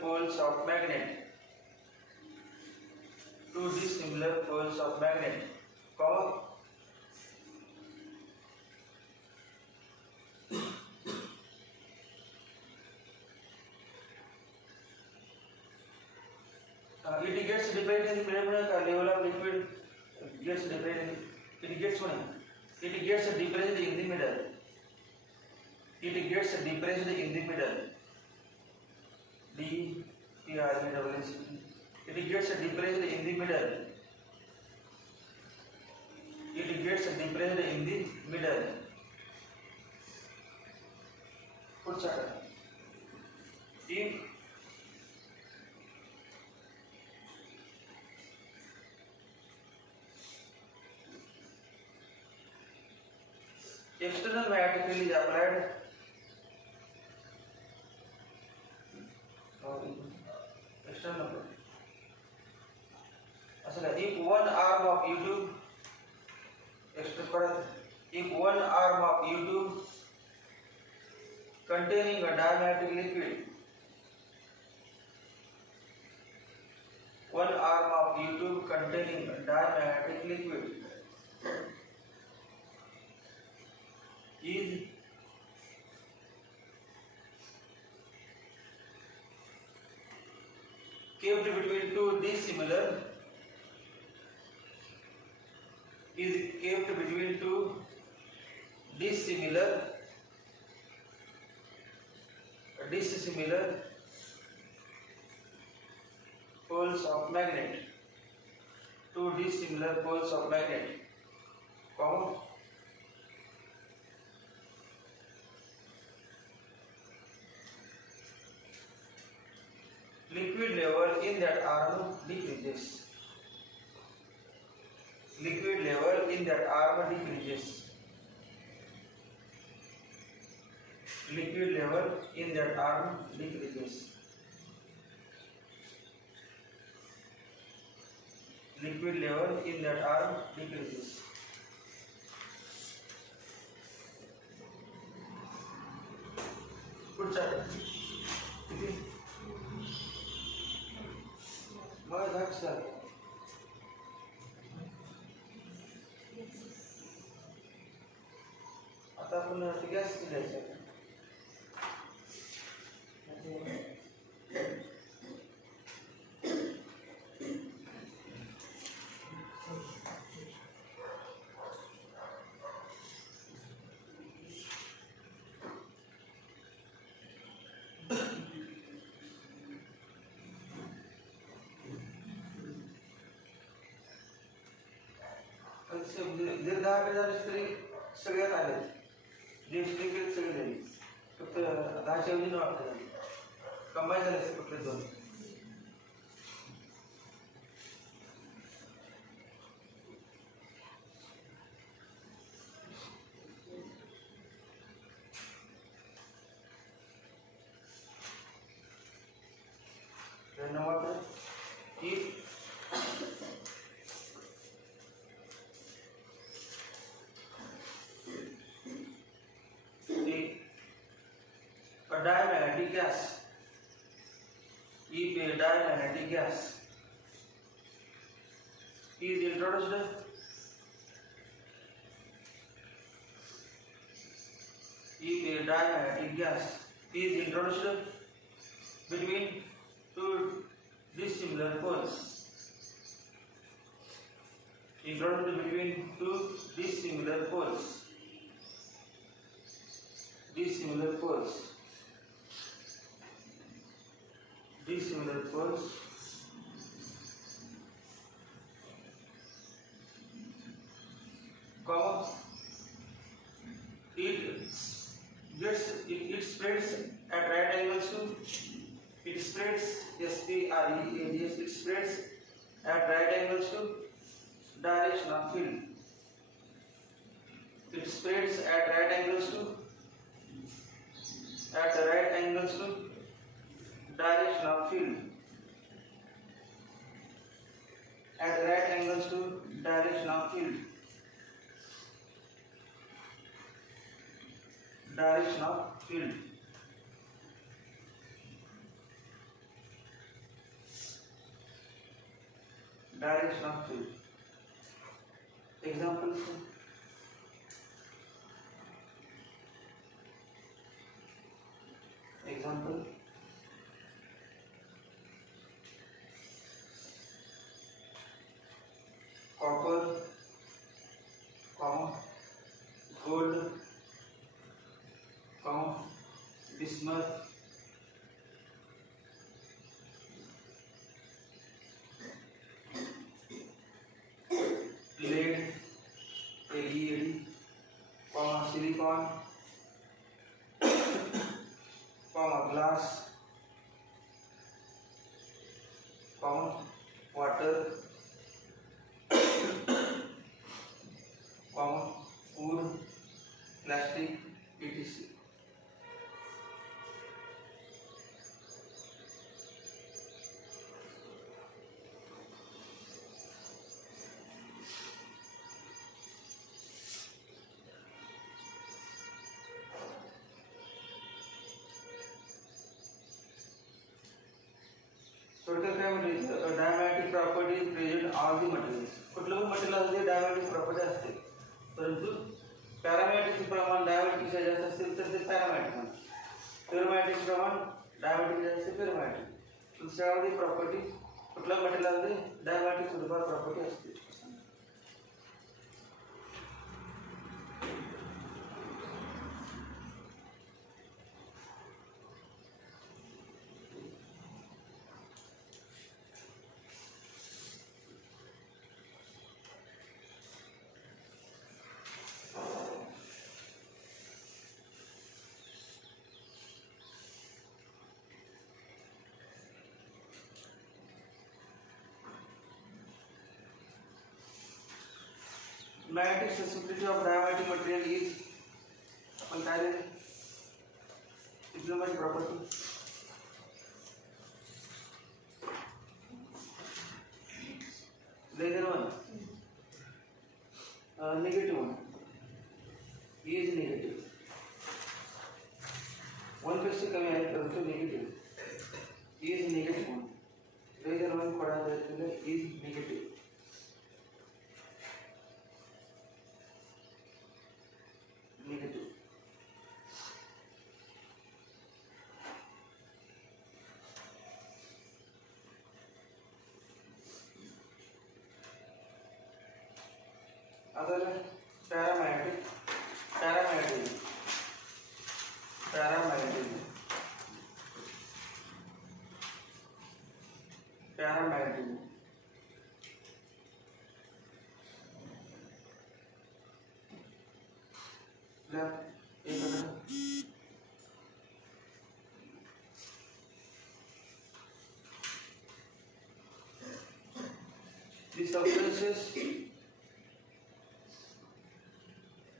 poles of magnet. Two dissimilar poles of magnet. Comma. It gets depressed in the level of liquid gets depressed. It gets depressed in the middle. It gets depressed in the middle. D P R E double S. It gets depressed in the middle. It gets depressed in the middle. पुढचा if external magnetic field is applied external if one arm of U2 if one arm of U2 containing a diamagnetic liquid, one arm of U2 containing a diamagnetic liquid is kept between two dissimilar poles of magnet. Two dissimilar poles of magnet. Comma. Liquid level in that arm decreases. Liquid level in that arm decreases. Liquid level in that arm decreases. Liquid level in that arm decreases. पुढचा किती मग लक्ष आता आपण gas द्यायचा जर 10 झाले तरी सगळ्यात आले जे स्ट्रिंग सगळे झाले फक्त 10च्या ऐवजी 9 झाले कंबाईन झाले कुठले दोन धन्यवाद की diamagnetic gas. If a diamagnetic gas is introduced, if a diamagnetic gas is introduced between two dissimilar poles, introduced between two dissimilar poles, dissimilar poles. Dissimilar poles comma it spreads at right angles to it spreads SPREADS it spreads at right angles to direction of field. It spreads at right angles to direction of field. at right angles to direction of field. Direction of field. Direction of field. Examples. Example. Copper, gold, bismuth, lead, lead, silicon, glass, water, wood, plastic, etc. Total diametric property is present in all the materials. कुठलं पण material असते diametric property असते, परंतु पॅरामॅट्रिक प्रमाण diametric जास्त असेल तर ते पॅरामॅट्रिक म्हणतात. फेरोमॅट्रिक प्रमाण डायमेट्रिक जास्त फेरोमॅट्रिक. दुसऱ्यामध्ये प्रॉपर्टी कुठल्या मटेरियलमध्ये डायमेट्रिक स्वरूपात प्रॉपर्टी असते. Magnetic susceptibility of diamagnetic material is implement property. Less than 1, negative 1 is negative. 1 पेक्षा कमी आहे परंतु negative is negative 1. Less than 1 पडायला is negative. Other paramagnetic,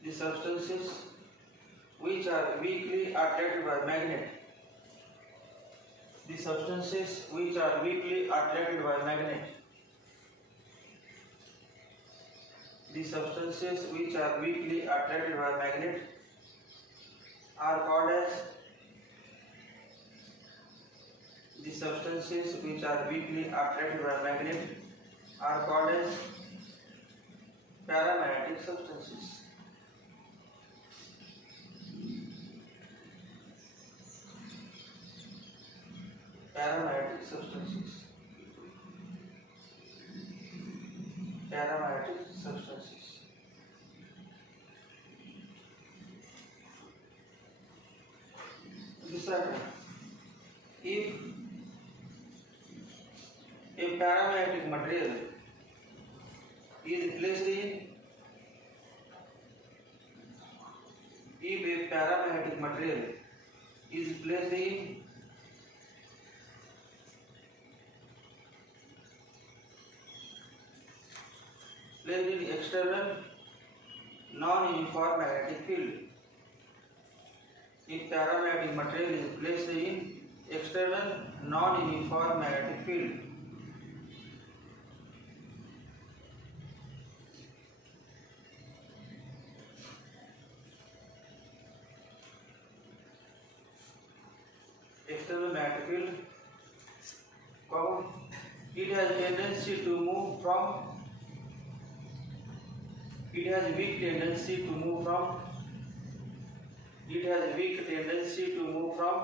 the substances which are weakly attracted by magnet. The substances which are weakly attracted by magnet. The substances which are weakly attracted by magnet are called as the substances which are weakly attracted by magnet are called as paramagnetic substances. Paramagnetic substances. Paramagnetic substances. If a paramagnetic material is placed in external non-uniform magnetic field. If paramagnetic material is placed in external non-uniform magnetic field, field, it has tendency to move from, it has weak tendency to move from, it has weak tendency to move from,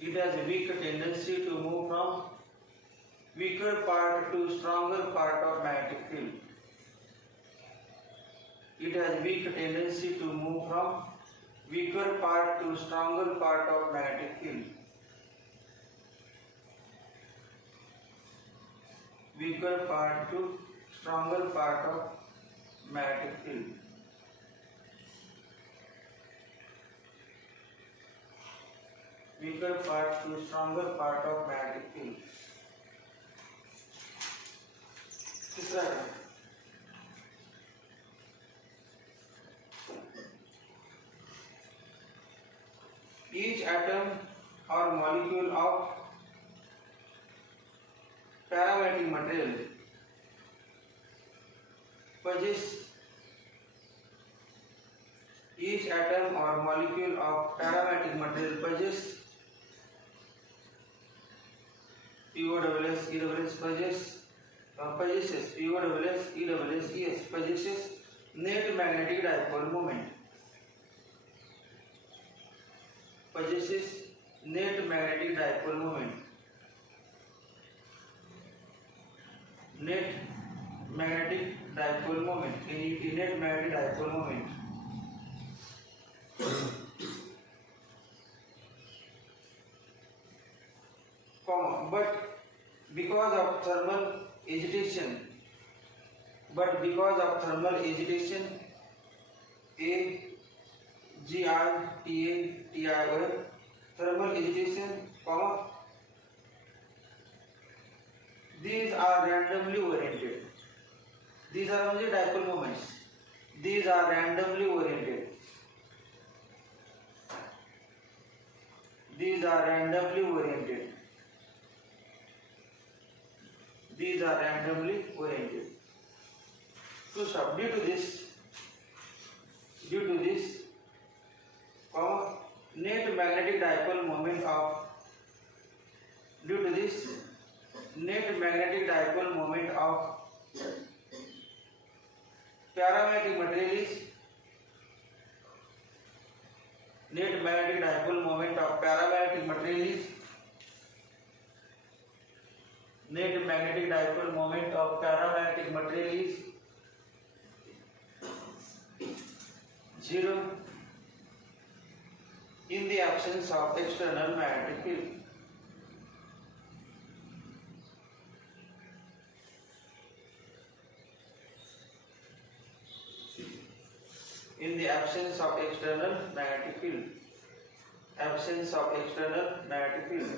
it has weak tendency to move from weaker part to stronger part of magnetic field. It has weak tendency to move from weaker part to stronger part of magnetic field. Weaker part to stronger part of magnetic field. Weaker part to stronger part of magnetic field. तीसरा है each atom or molecule of paramagnetic material possesses, each atom or molecule of paramagnetic material possesses possesses net magnetic dipole moment. Possesses net magnetic dipole moment. Net magnetic dipole moment. Net magnetic dipole moment. But because of thermal agitation, thermal agitation, these are randomly oriented. These are only dipole moments. These are randomly oriented. These are randomly oriented. These are randomly oriented. To stop. Due to this, net magnetic dipole moment of, due to this, net magnetic dipole moment of paramagnetic material is, net magnetic dipole moment of paramagnetic material is, net magnetic dipole moment of paramagnetic material is 0 in the absence of external magnetic field. In the absence of external magnetic field. Absence of external magnetic field.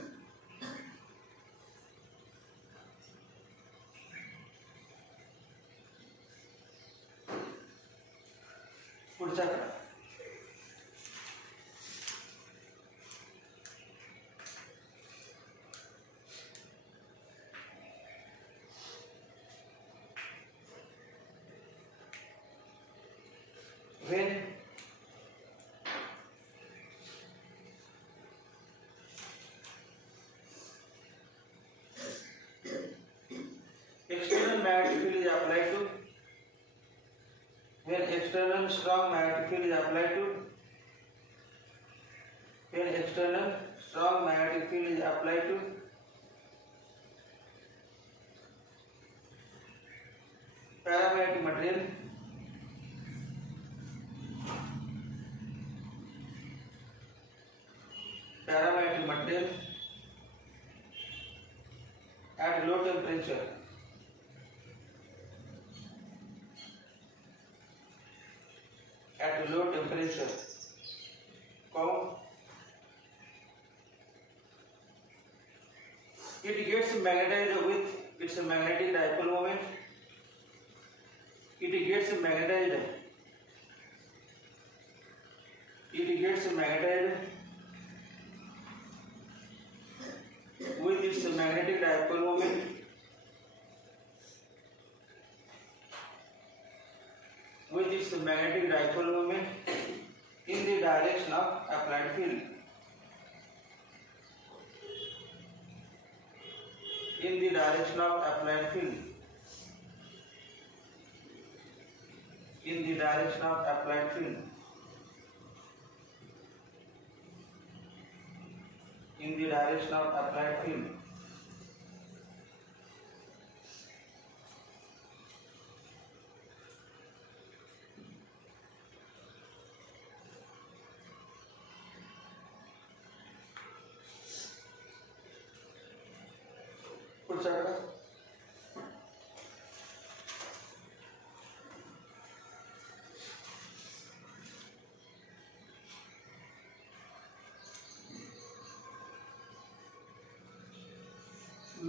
पुढचा करा. When external magnetic field is applied to, when external strong magnetic field is applied to, when external strong magnetic field is applied to paramagnetic material, at low temperature, it gets magnetized with its magnetic dipole moment. It gets magnetized with its magnetic dipole moment. In the the direction of applied field. In the direction of applied field. In the direction of applied field. In the direction of applied field. पुढचा आकडा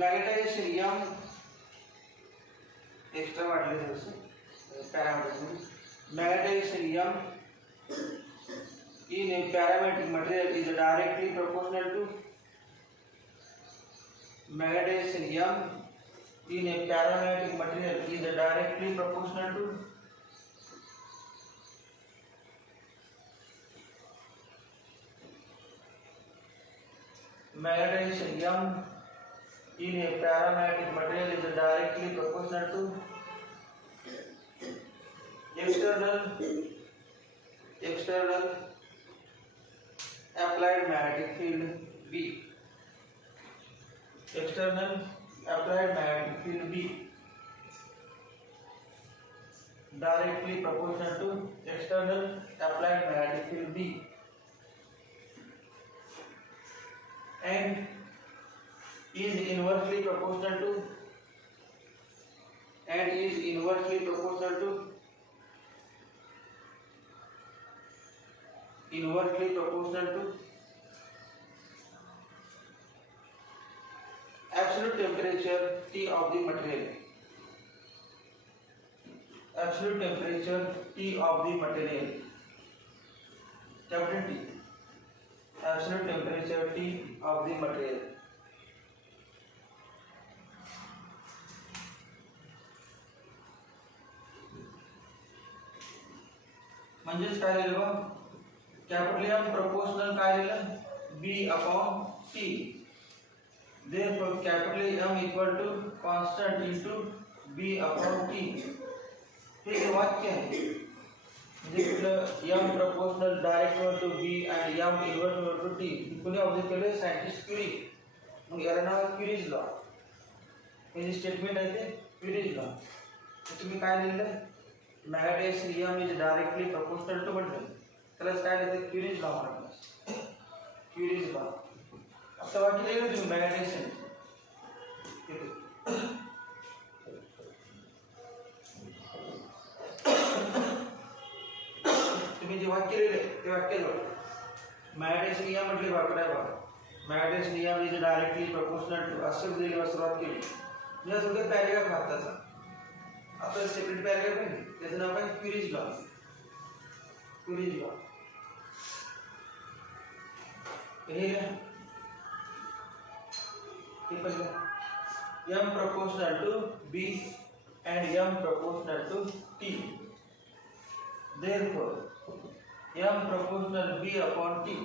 magnetisation M extra वाढले parameters magnetisation M in a parametric material is directly proportional to magnetization M in a parametric material is directly proportional to magnetization M in a parametric material is directly proportional to external applied magnetic field B. External applied magnetic field B directly proportional to external applied magnetic field B and is inversely proportional to absolute temperature T of the material. Absolute temperature T of the material. Capital T. Absolute temperature T of the material. म्हणजेच काय लिहिलं बघ capital M proportional काय लिहिलं B upon T. Therefore capital M equal to constant into B upon T. हे जे वाक्य आहे म्हणजे कुठलं M proportional direct to B आणि M इन्व्हर्स टू T कुणी ऑब्झर्व केले सायंटिस्ट क्युरी मग याला नाव क्युरीज लॉ हे जे स्टेटमेंट आहे ते क्युरीज लॉ तुम्ही काय लिहिलं magnetization M is directly proportional to म्हटलं त्यालाच काय लिहिलं क्युरीज लॉ म्हटलं क्युरीज लॉ आता वाक्य लिहिलं तुम्ही मॅग्नेटायझेशन तुम्ही जे वाक्य लिहिले ते वाक्य लिहा मॅग्नेटायझेशन M म्हटले वाकडा बघा magnetization M is directly proportional to असं दिलेली सुरुवात केली या सगळं पॅराग्राफ भारताचा आता सेपरेट पॅराग्राफ आहे त्याचं नाव आहे क्युरीज लॉ क्युरीज लॉ हे M proportional to B and M proportional to T. Therefore, M proportional B upon T.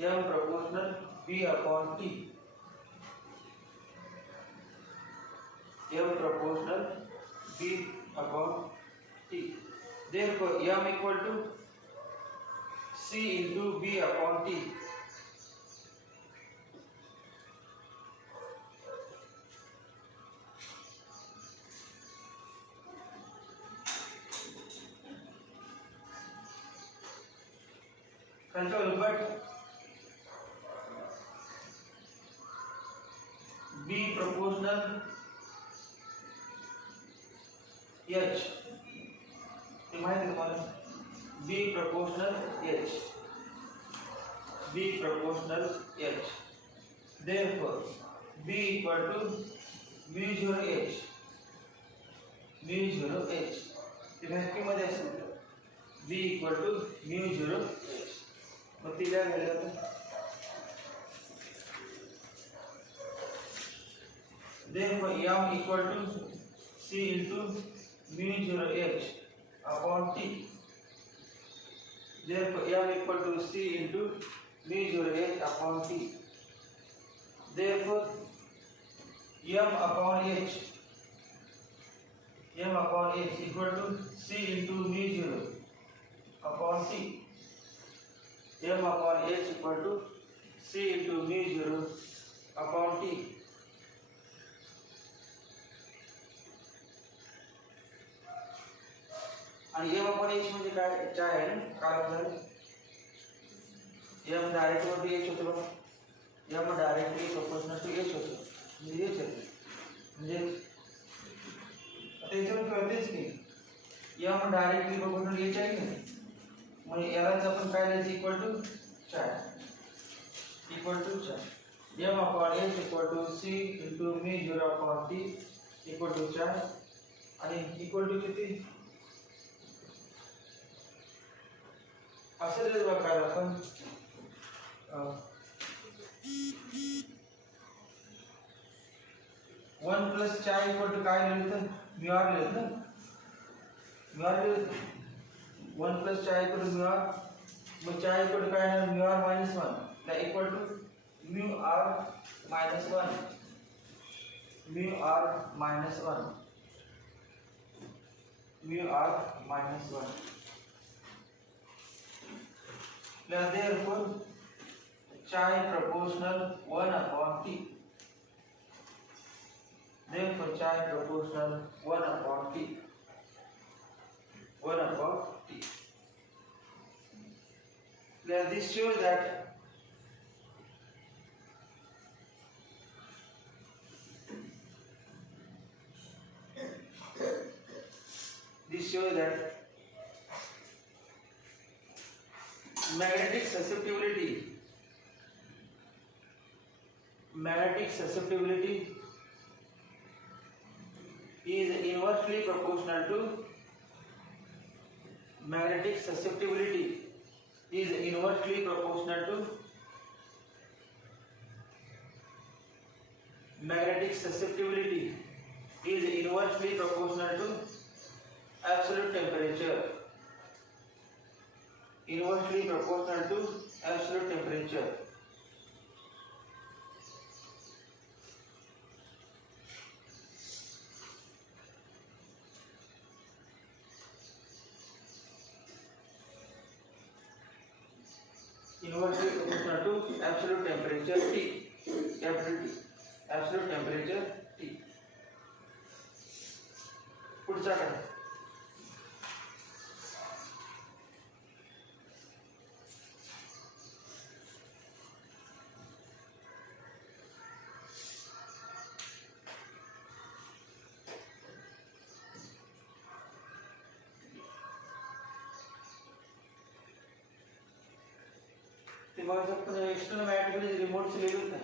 M proportional B upon T. M proportional B upon T. Therefore, M equal to C into B upon T. Control, but B proportional H. B proportional H. B proportional H. Therefore, B equal to mu 0 H. Mu 0 H. vacuum मध्ये असेल B equal to mu 0 H. मग ती काय झाली आता therefore M equal to C into mu 0 H upon T. Therefore, m equal to c into mu 0 h upon t. Therefore, m upon h equal to c into mu 0 upon t. m upon h equal to c into mu 0 upon t. आणि m upon h म्हणजे काय आहे ना काय होतं m direct वरती h होतं बघा m directly proportional to h होतं म्हणजे h आहे म्हणजे आता याच्यावर कळतेच की m डायरेक्टली प्रोपोर्शनल h आहे की नाही मग यालाच आपण काय लिहायचं equal to 4 m upon h equal to c into mu 0 upon t equal to 4 आणि इक्वल टू किती असं लिहिलं बघा काय आपण 1 plus 4 equal to काय लिहिलं mu r लिहिलं ना mu r लिहिलं 1 plus 4 equal to mu r mug 4 equal to काय आहे mu r minus 1 that equal to mu r minus 1 mu r minus 1 mu r minus 1 therefore chi proportional 1 upon t. Therefore chi proportional 1 upon t. 1 upon t. Now this shows that magnetic susceptibility is inversely proportional to magnetic susceptibility is inversely proportional to magnetic susceptibility is inversely proportional to absolute temperature. Inversely proportional to absolute temperature. Inversely proportional to absolute temperature T. Capital T. Absolute temperature T. पुढचा काय ते बघा आपण external magnetic remote से लिहिलं काय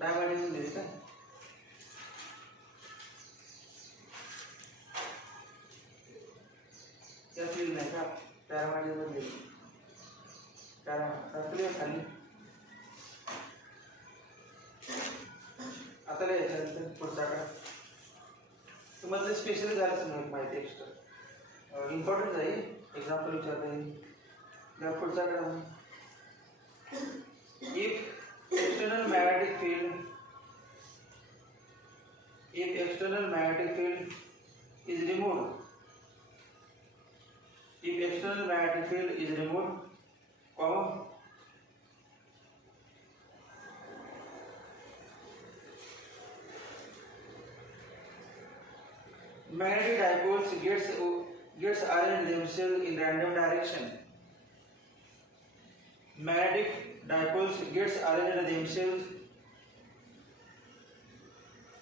diamagnetic लिहिलं काय त्यात लिहिलं नाही का पॅरामॅग्नेटिक मध्ये लिहिलं पॅरामॅग्नेटिक खाली आता लिहायचं पुढचा काय तुम्हाला स्पेशल झालं नाही माहिती एक्स्ट्रा इम्पॉर्टंट आहे एक्झाम्पल विचारता येईल पुढचा क्रम if external magnetic field is removed comma magnetic dipoles gets arranged themselves in random direction. Magnetic dipoles gets arranged themselves.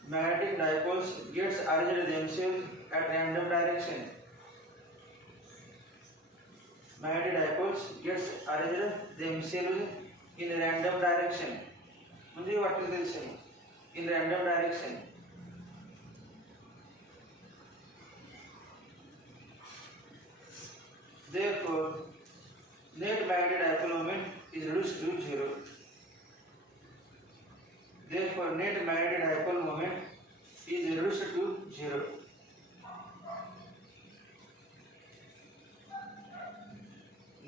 Magnetic dipoles gets arranged themselves at random direction. Magnetic dipoles gets arranged themselves in random direction. म्हणजे वाटलं तरी सही. In random direction. Therefore, net magnetic dipole moment is reduced to 0. Therefore, net magnetic dipole moment is reduced to 0.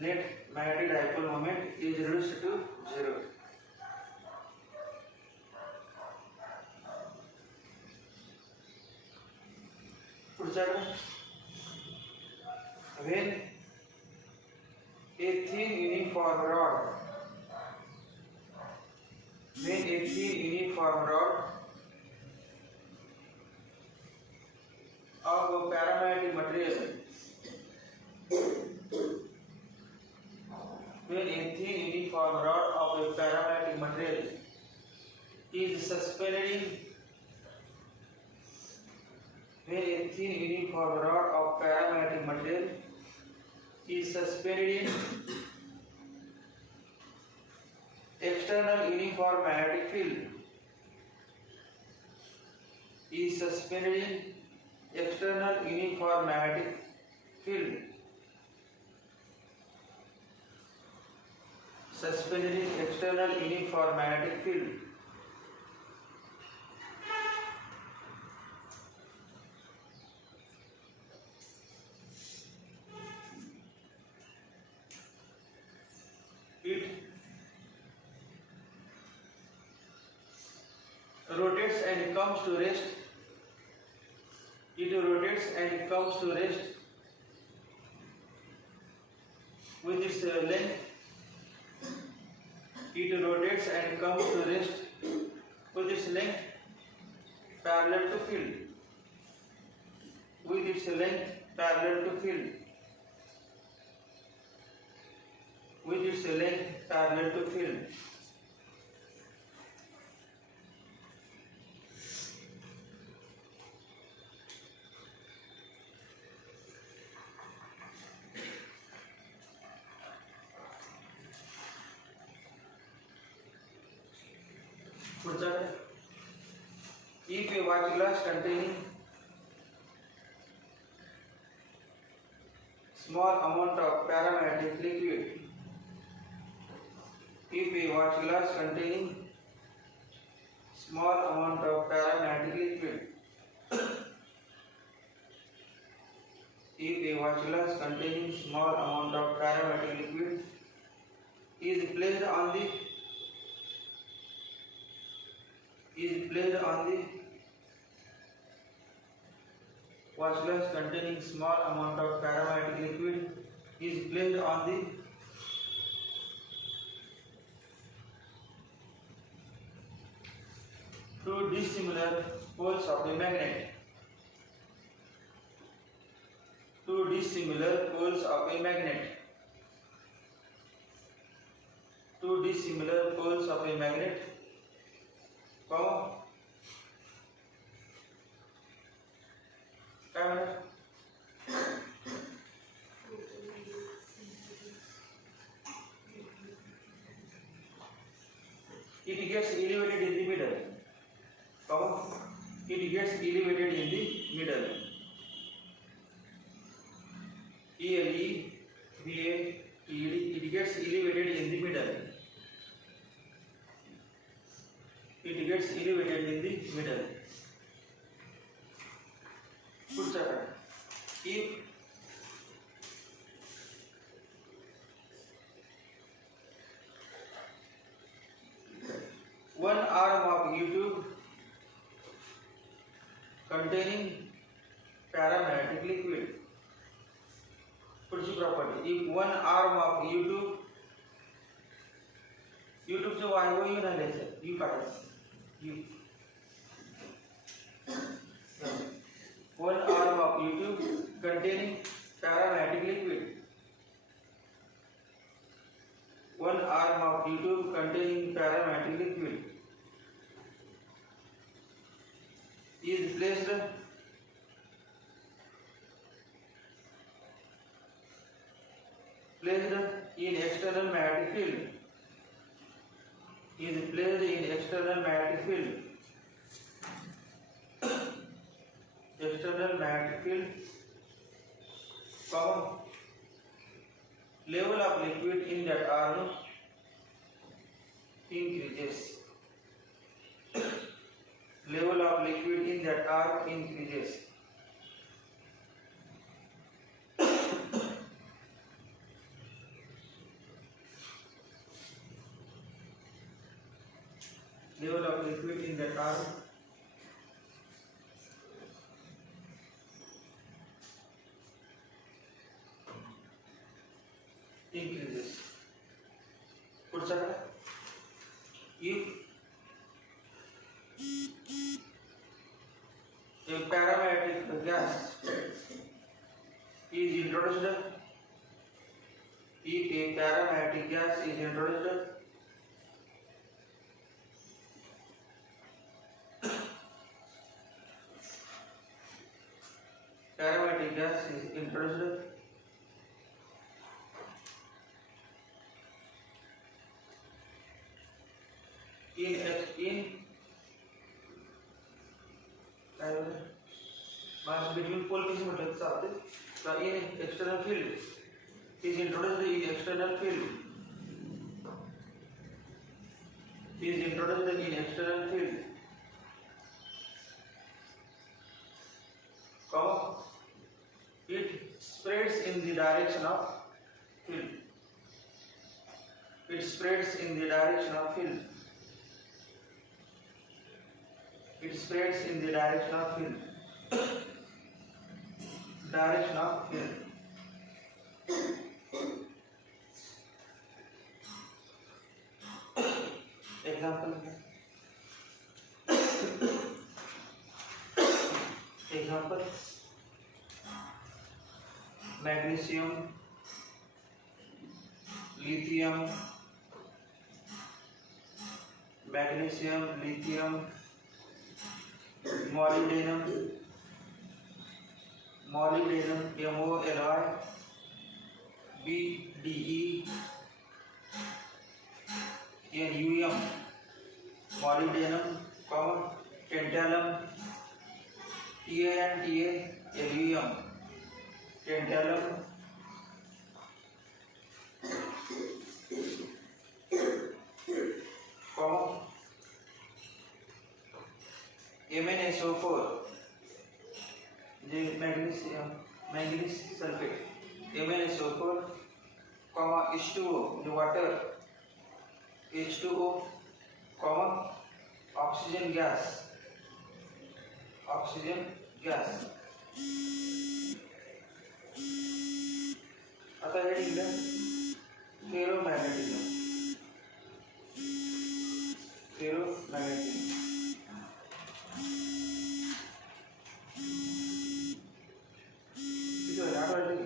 net magnetic dipole moment is reduced to 0. When a thin uniform rod of a paramagnetic material is suspended in when a thin uniform rod of paramagnetic material is suspended in external uniform magnetic field is suspended in external uniform magnetic field suspended in external uniform magnetic field. It rotates and comes to rest. It rotates and comes to rest with its length. It rotates and comes to rest with its length parallel to field. With its length parallel to field. With its length parallel to field. If a watch glass containing small amount of paramagnetic liquid, if a watch glass containing small amount of paramagnetic liquid, if a watch glass containing small amount of paramagnetic liquid is placed on the watch glass containing small amount of paramagnetic liquid is placed on the two dissimilar poles of a magnet. Two dissimilar poles of a magnet. Two dissimilar poles of a magnet. Comma. It gets elevated in the middle. It gets elevated in the middle. ELEVATED. It gets elevated in the middle. It gets elevated in the middle. If one arm of U-tube containing paramagnetic liquid, property. If one arm of U-tube से वायु you ना ले से you काटा you one arm of U-tube containing paramagnetic liquid. One arm of U-tube containing paramagnetic liquid is placed in external magnetic field. Is placed in external magnetic field. External magnetic field, level of liquid in that arm increases. Level of liquid in that arm increases. level of liquid in the car increases. पुढचा काय? If a paramagnetic gas is introduced, if a paramagnetic gas is introduced, paramagnetic gas is introduced in mass between pole किसी मतलब चालते का in external field is introduced in external field is introduced in external field comma it spreads in the direction of field, it spreads in the direction of field, it spreads in the direction of field, direction of field. Example, example, magnesium, lithium, magnesium, lithium, molybdenum, molybdenum, MOLY, BDE, NUM, molybdenum, tantalum, TANTALUM, tantalum, MnSO4, the manganese sulfate, MnSO4, H2O, the water, H2O, oxygen gas, oxygen gas. आता हे लिहिलं फेरोमॅग्नेटिझम, फेरोमॅग्नेटिझम. किती वेळ? 8 वाजले.